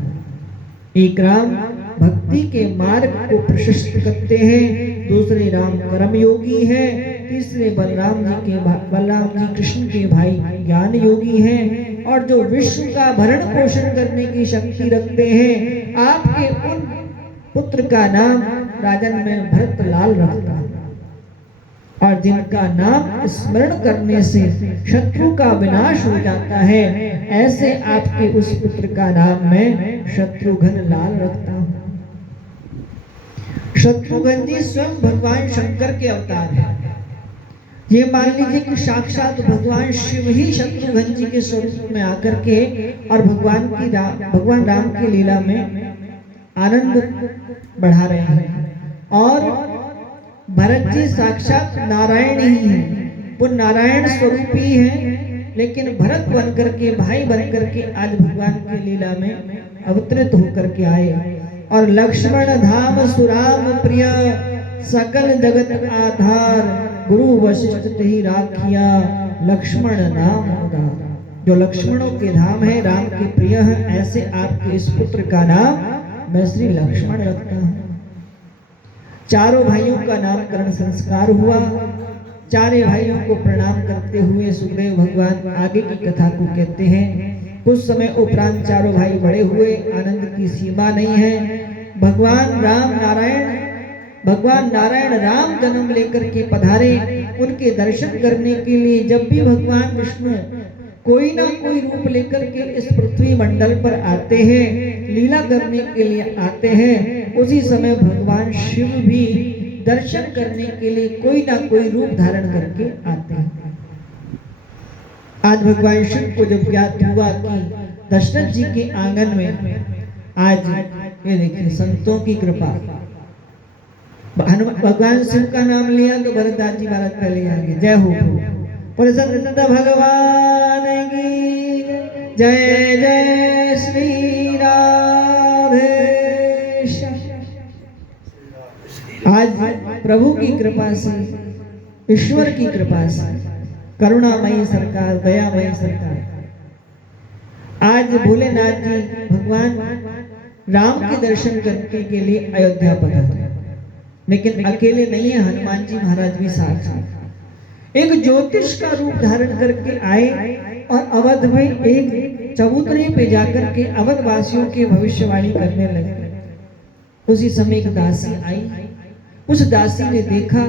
एक राम भक्ति के मार्ग को प्रशस्त करते हैं, दूसरे राम कर्मयोगी है, तीसरे बलराम जी कृष्ण के भाई ज्ञान योगी हैं और जो विश्व का भरण पोषण करने की शक्ति रखते हैं। आपके उन पुत्र का नाम राजन में भरत लाल रखता है और जिनका नाम स्मरण करने से शत्रु का विनाश हो जाता है, ऐसे आपके उस पुत्र का नाम मैं शत्रुघ्न लाल रखता हूं। शत्रुघ्न जी स्वयं भगवान शंकर के अवतार हैं। ये मान लीजिए कि साक्षात भगवान शिव ही शत्रुघ्न जी के स्वरूप में आकर के और भगवान राम की लीला में आनंद बढ़ा रहे हैं। और भरत जी साक्षात नारायण ही हैं, वो नारायण स्वरूप ही हैं, लेकिन भरत बनकर के, भाई बनकर के आज भगवान की लीला में अवतरित होकर के आए। और लक्ष्मण धाम सुराम प्रिय, सकल जगत आधार, गुरु वशिष्ठ ही राखिया, लक्ष्मण नाम उदार। जो लक्ष्मणों के धाम है, राम के प्रिय है, ऐसे आपके इस पुत्र का नाम मैं श्री लक्ष्मण रखता हूँ। चारों भाइयों का नामकरण संस्कार हुआ। चारे भाइयों को प्रणाम करते हुए सुखदेव भगवान आगे की कथा को कहते हैं। कुछ समय उपरांत चारों भाई बड़े हुए, आनंद की सीमा नहीं है। भगवान नारायण राम जन्म लेकर के पधारे। उनके दर्शन करने के लिए जब भी भगवान विष्णु कोई ना कोई रूप लेकर के इस पृथ्वी मंडल पर आते हैं, लीला करने के लिए आते हैं, उसी समय भगवान शिव भी दर्शन करने के लिए कोई ना कोई रूप धारण करके आते हैं। आज भगवान शिव को जब ज्ञात हुआ कि दशरथ जी के आंगन में आज ये देखिए संतों की कृपा, भगवान शिव का नाम लिया तो भरतदास जी महाराज पहले आगे जय हो पर संत भगवान की जय जय श्री राधे। आज प्रभु की कृपा से, ईश्वर की कृपा से, करुणामयी सरकार, दयामयी सरकार, आज भोलेनाथ जी भगवान राम के दर्शन करने के लिए अयोध्या पधारे। लेकिन अकेले नहीं है, हनुमान जी महाराज भी साथ हैं। एक ज्योतिष का रूप धारण करके आए और अवध में एक चबूतरे पे जाकर के अवध वासियों की भविष्यवाणी करने लगे। उसी समय एक दासी आई, उस दासी ने देखा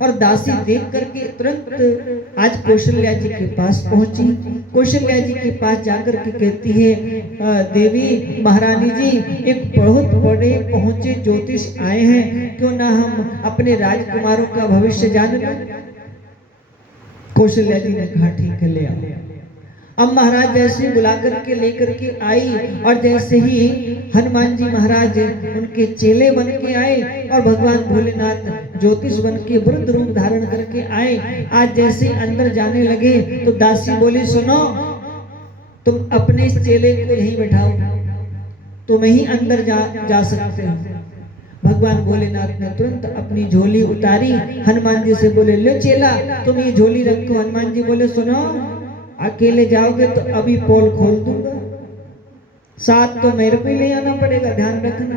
और दासी देख करके तुरंत आज कौशल्या जी के पास पहुंची। कौशल्या जी के पास जाकर के कहती है, देवी महारानी जी, एक बहुत बड़े पहुंचे ज्योतिष आए हैं, क्यों ना हम अपने राजकुमारों का भविष्य जान लें। कौशल्या जी ने कहा ठीक है, ले आओ। अब महाराज जैसे बुला करके लेकर के आई और जैसे ही हनुमान जी महाराज उनके चेले बन के आए और भगवान भोलेनाथ ज्योतिष बन के वृद्ध रूप धारण करके आए। आज जैसे अंदर जाने लगे तो दासी बोली, सुनो, तुम अपने इस चेले को यहीं बैठाओ, तुम ही अंदर जा सकते हो। भगवान भोलेनाथ ने तुरंत अपनी झोली उतारी, हनुमान जी से बोले, ले चेला तुम ये झोली रखो। हनुमान जी बोले, सुनो, अकेले जाओगे तो अभी पोल खोल दूंगा, साथ तो मेरे को ले आना पड़ेगा, ध्यान रखना।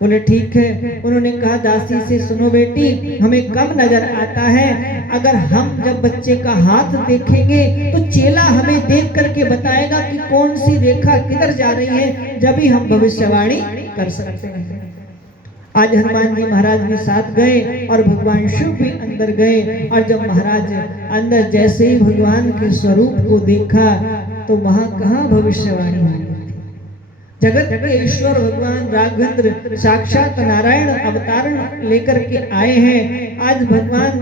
बोले ठीक है। उन्होंने कहा दासी से, सुनो बेटी, हमें कब नजर आता है, अगर हम जब बच्चे का हाथ देखेंगे तो चेला हमें देख करके बताएगा कि कौन सी रेखा किधर जा रही है, जब ही हम भविष्यवाणी कर सकते हैं। आज हनुमान जी महाराज भी साथ गए और भगवान शिव भी अंदर गए और जब महाराज अंदर जैसे ही भगवान के स्वरूप को देखा तो वहां कहाँ भविष्यवाणी हुई। जगत के ईश्वर भगवान राघवेंद्र साक्षात नारायण अवतारण लेकर के आए हैं। आज भगवान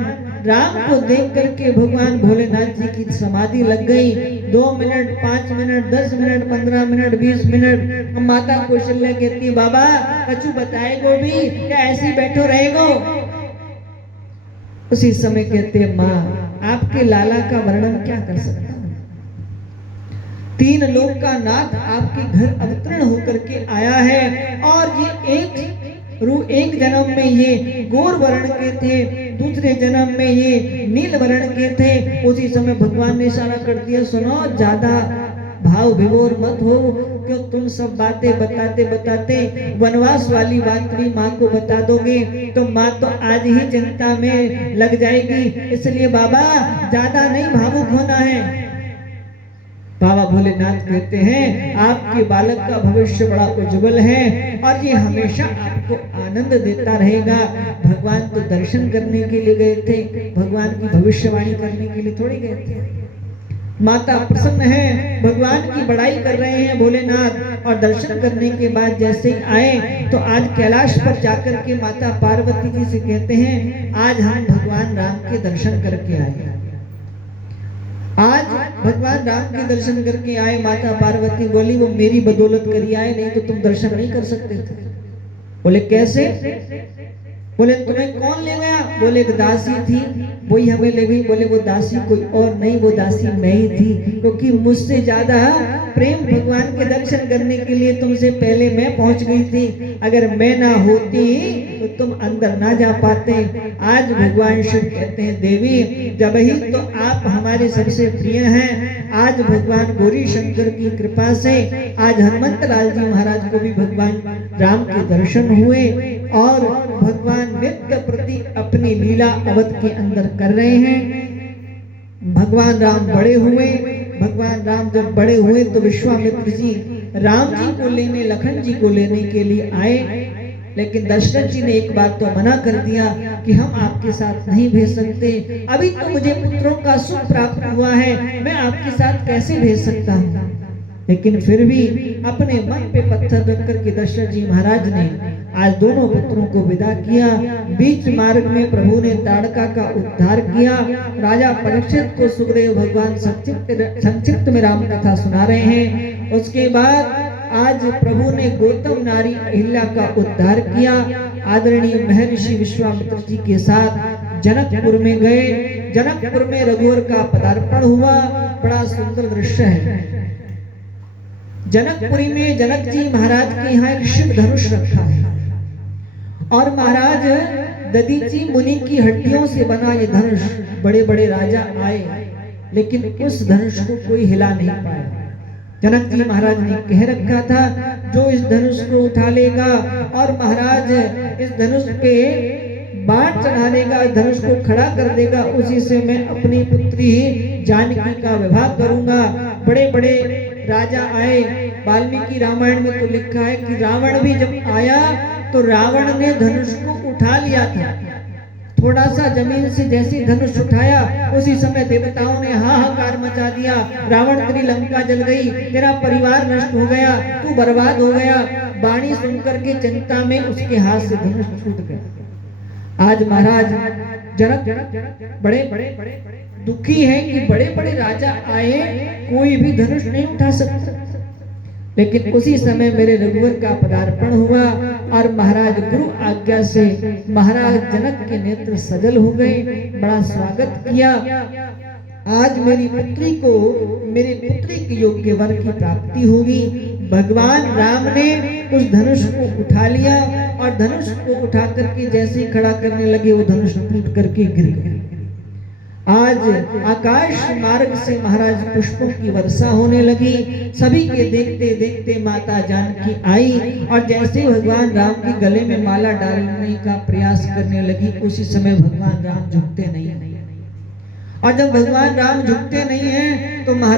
राम को देख करके भगवान भोलेनाथ जी की समाधि लग गई। 2 minute, 5 minute, 10 minute, 15 minute, 20 minute. माता कौशल्या कहती, बाबा कछु बताएगो भी या ऐसे बैठो रहेगो। उसी समय कहते, माँ आपके लाला का वर्णन क्या कर सकता हूँ। 3 लोक का नाथ आपके घर अवतरण होकर के आया है और ये एक जन्म में ये गोर वर्ण के थे, दूसरे जन्म में ये नील वर्ण के थे। उसी समय भगवान ने इशारा कर दिया, सुनो, ज्यादा भाव विभोर मत हो, क्यों तुम सब बातें बताते बताते वनवास वाली बात भी माँ को बता दोगे तो माँ तो आज ही चिंता में लग जाएगी। इसलिए बाबा ज्यादा नहीं भावुक होना है। बाबा भोलेनाथ कहते हैं, आपके बालक का भविष्य बड़ा उज्जवल है और ये हमेशा आपको आनंद देता रहेगा। भगवान तो दर्शन करने के लिए गए थे, भगवान की भविष्यवाणी करने के लिए थोड़ी गए थे। माता प्रसन्न है, भगवान की बड़ाई कर रहे हैं भोलेनाथ और दर्शन करने के बाद जैसे ही आए तो आज कैलाश पर जाकर के माता पार्वती जी से कहते हैं, आज हम भगवान राम के दर्शन करके आए। आज भगवान राम के दर्शन करके आए। माता पार्वती बोली, वो मेरी बदौलत करी आए, नहीं तो तुम दर्शन नहीं कर सकते थे। बोले कैसे? बोले तुम्हें कौन ले गया? बोले एक दासी थी, वही हमें ले गई। बोले वो दासी कोई और नहीं, वो दासी मैं ही थी, क्योंकि मुझसे ज्यादा प्रेम भगवान के दर्शन करने के लिए तुमसे पहले मैं पहुंच गई थी। अगर मैं ना होती तो तुम अंदर ना जा पाते। आज भगवान शिव कहते हैं, देवी जब ही तो आप हमारे सबसे प्रिय हैं। आज भगवान गौरी शंकर की कृपा से आज हनुमंत लाल जी महाराज को भी भगवान राम के दर्शन हुए और भगवान नित्य प्रति अपनी लीला अवध के अंदर कर रहे हैं। भगवान राम बड़े हुए। भगवान राम जब बड़े हुए तो विश्वामित्र जी राम जी को लेने, लखन जी को लेने के लिए आए, लेकिन दशरथ जी ने एक बात तो मना कर दिया कि हम आपके साथ नहीं भेज सकते, अभी तो मुझे पुत्रों का सुख प्राप्त हुआ है, मैं आपके साथ कैसे भेज सकता हूँ। लेकिन फिर भी अपने मन पे पत्थर रख करके दशरथ जी महाराज ने आज दोनों पुत्रों को विदा किया। बीच मार्ग में प्रभु ने ताड़का का उद्धार किया। राजा परीक्षित को सुखदेव भगवान संक्षिप्त में राम कथा सुना रहे हैं। उसके बाद आज प्रभु ने गौतम नारी अहिल्या का उद्धार किया। आदरणीय महर्षि विश्वामित्र जी के साथ जनकपुर में गए। जनकपुर में रघुवर का पदार्पण हुआ। बड़ा सुंदर दृश्य है। जनकपुरी में जनक जी महाराज के यहाँ एक शिव धनुष रखा है और महाराज दधीची मुनि की हड्डियों से बना ये धनुष। बड़े बड़े राजा आए लेकिन उस धनुष को कोई हिला नहीं पाया। जनक जी महाराज ने कह रखा था जो इस धनुष को उठा लेगा और महाराज इस धनुष पे बाण चढ़ा देगा, धनुष को खड़ा कर देगा, उसी से मैं अपनी पुत्री जानकी का विवाह करूंगा। बड़े बड़े राजा आए। वाल्मीकि रामायण में तो लिखा है कि रावण भी जब आया तो रावण ने धनुष को उठा लिया था। थोड़ा सा जमीन से जैसे धनुष उठाया उसी समय देवताओं ने हाहाकार मचा दिया। रावण तेरी लंका जल गई, तेरा परिवार नष्ट हो गया, तू बर्बाद हो गया। वाणी सुनकर के चिंता में उसके हाथ से धनुष छूट गया। आज महाराज जनक बड़े दुखी है कि बड़े बड़े राजा आए, कोई भी धनुष नहीं उठा सकता। लेकिन उसी समय मेरे रघुवर का पदार्पण हुआ और महाराज गुरु आज्ञा से महाराज जनक के नेत्र सजल हो गए। बड़ा स्वागत किया। आज मेरी पुत्री को, मेरी पुत्री के योग्य वर की प्राप्ति होगी। भगवान राम ने उस धनुष को उठा लिया और धनुष को उठा करके जैसे ही खड़ा करने लगे वो धनुष टूट करके गिर गया। आज आकाश मार्ग से महाराज पुष्पों की वर्षा होने लगी। सभी के देखते देखते माता जानकी आई और जैसे भगवान राम के गले में माला डालने का प्रयास करने लगी उसी समय भगवान राम झुकते नहीं। और जब भगवान राम झुकते नहीं है तो महाराज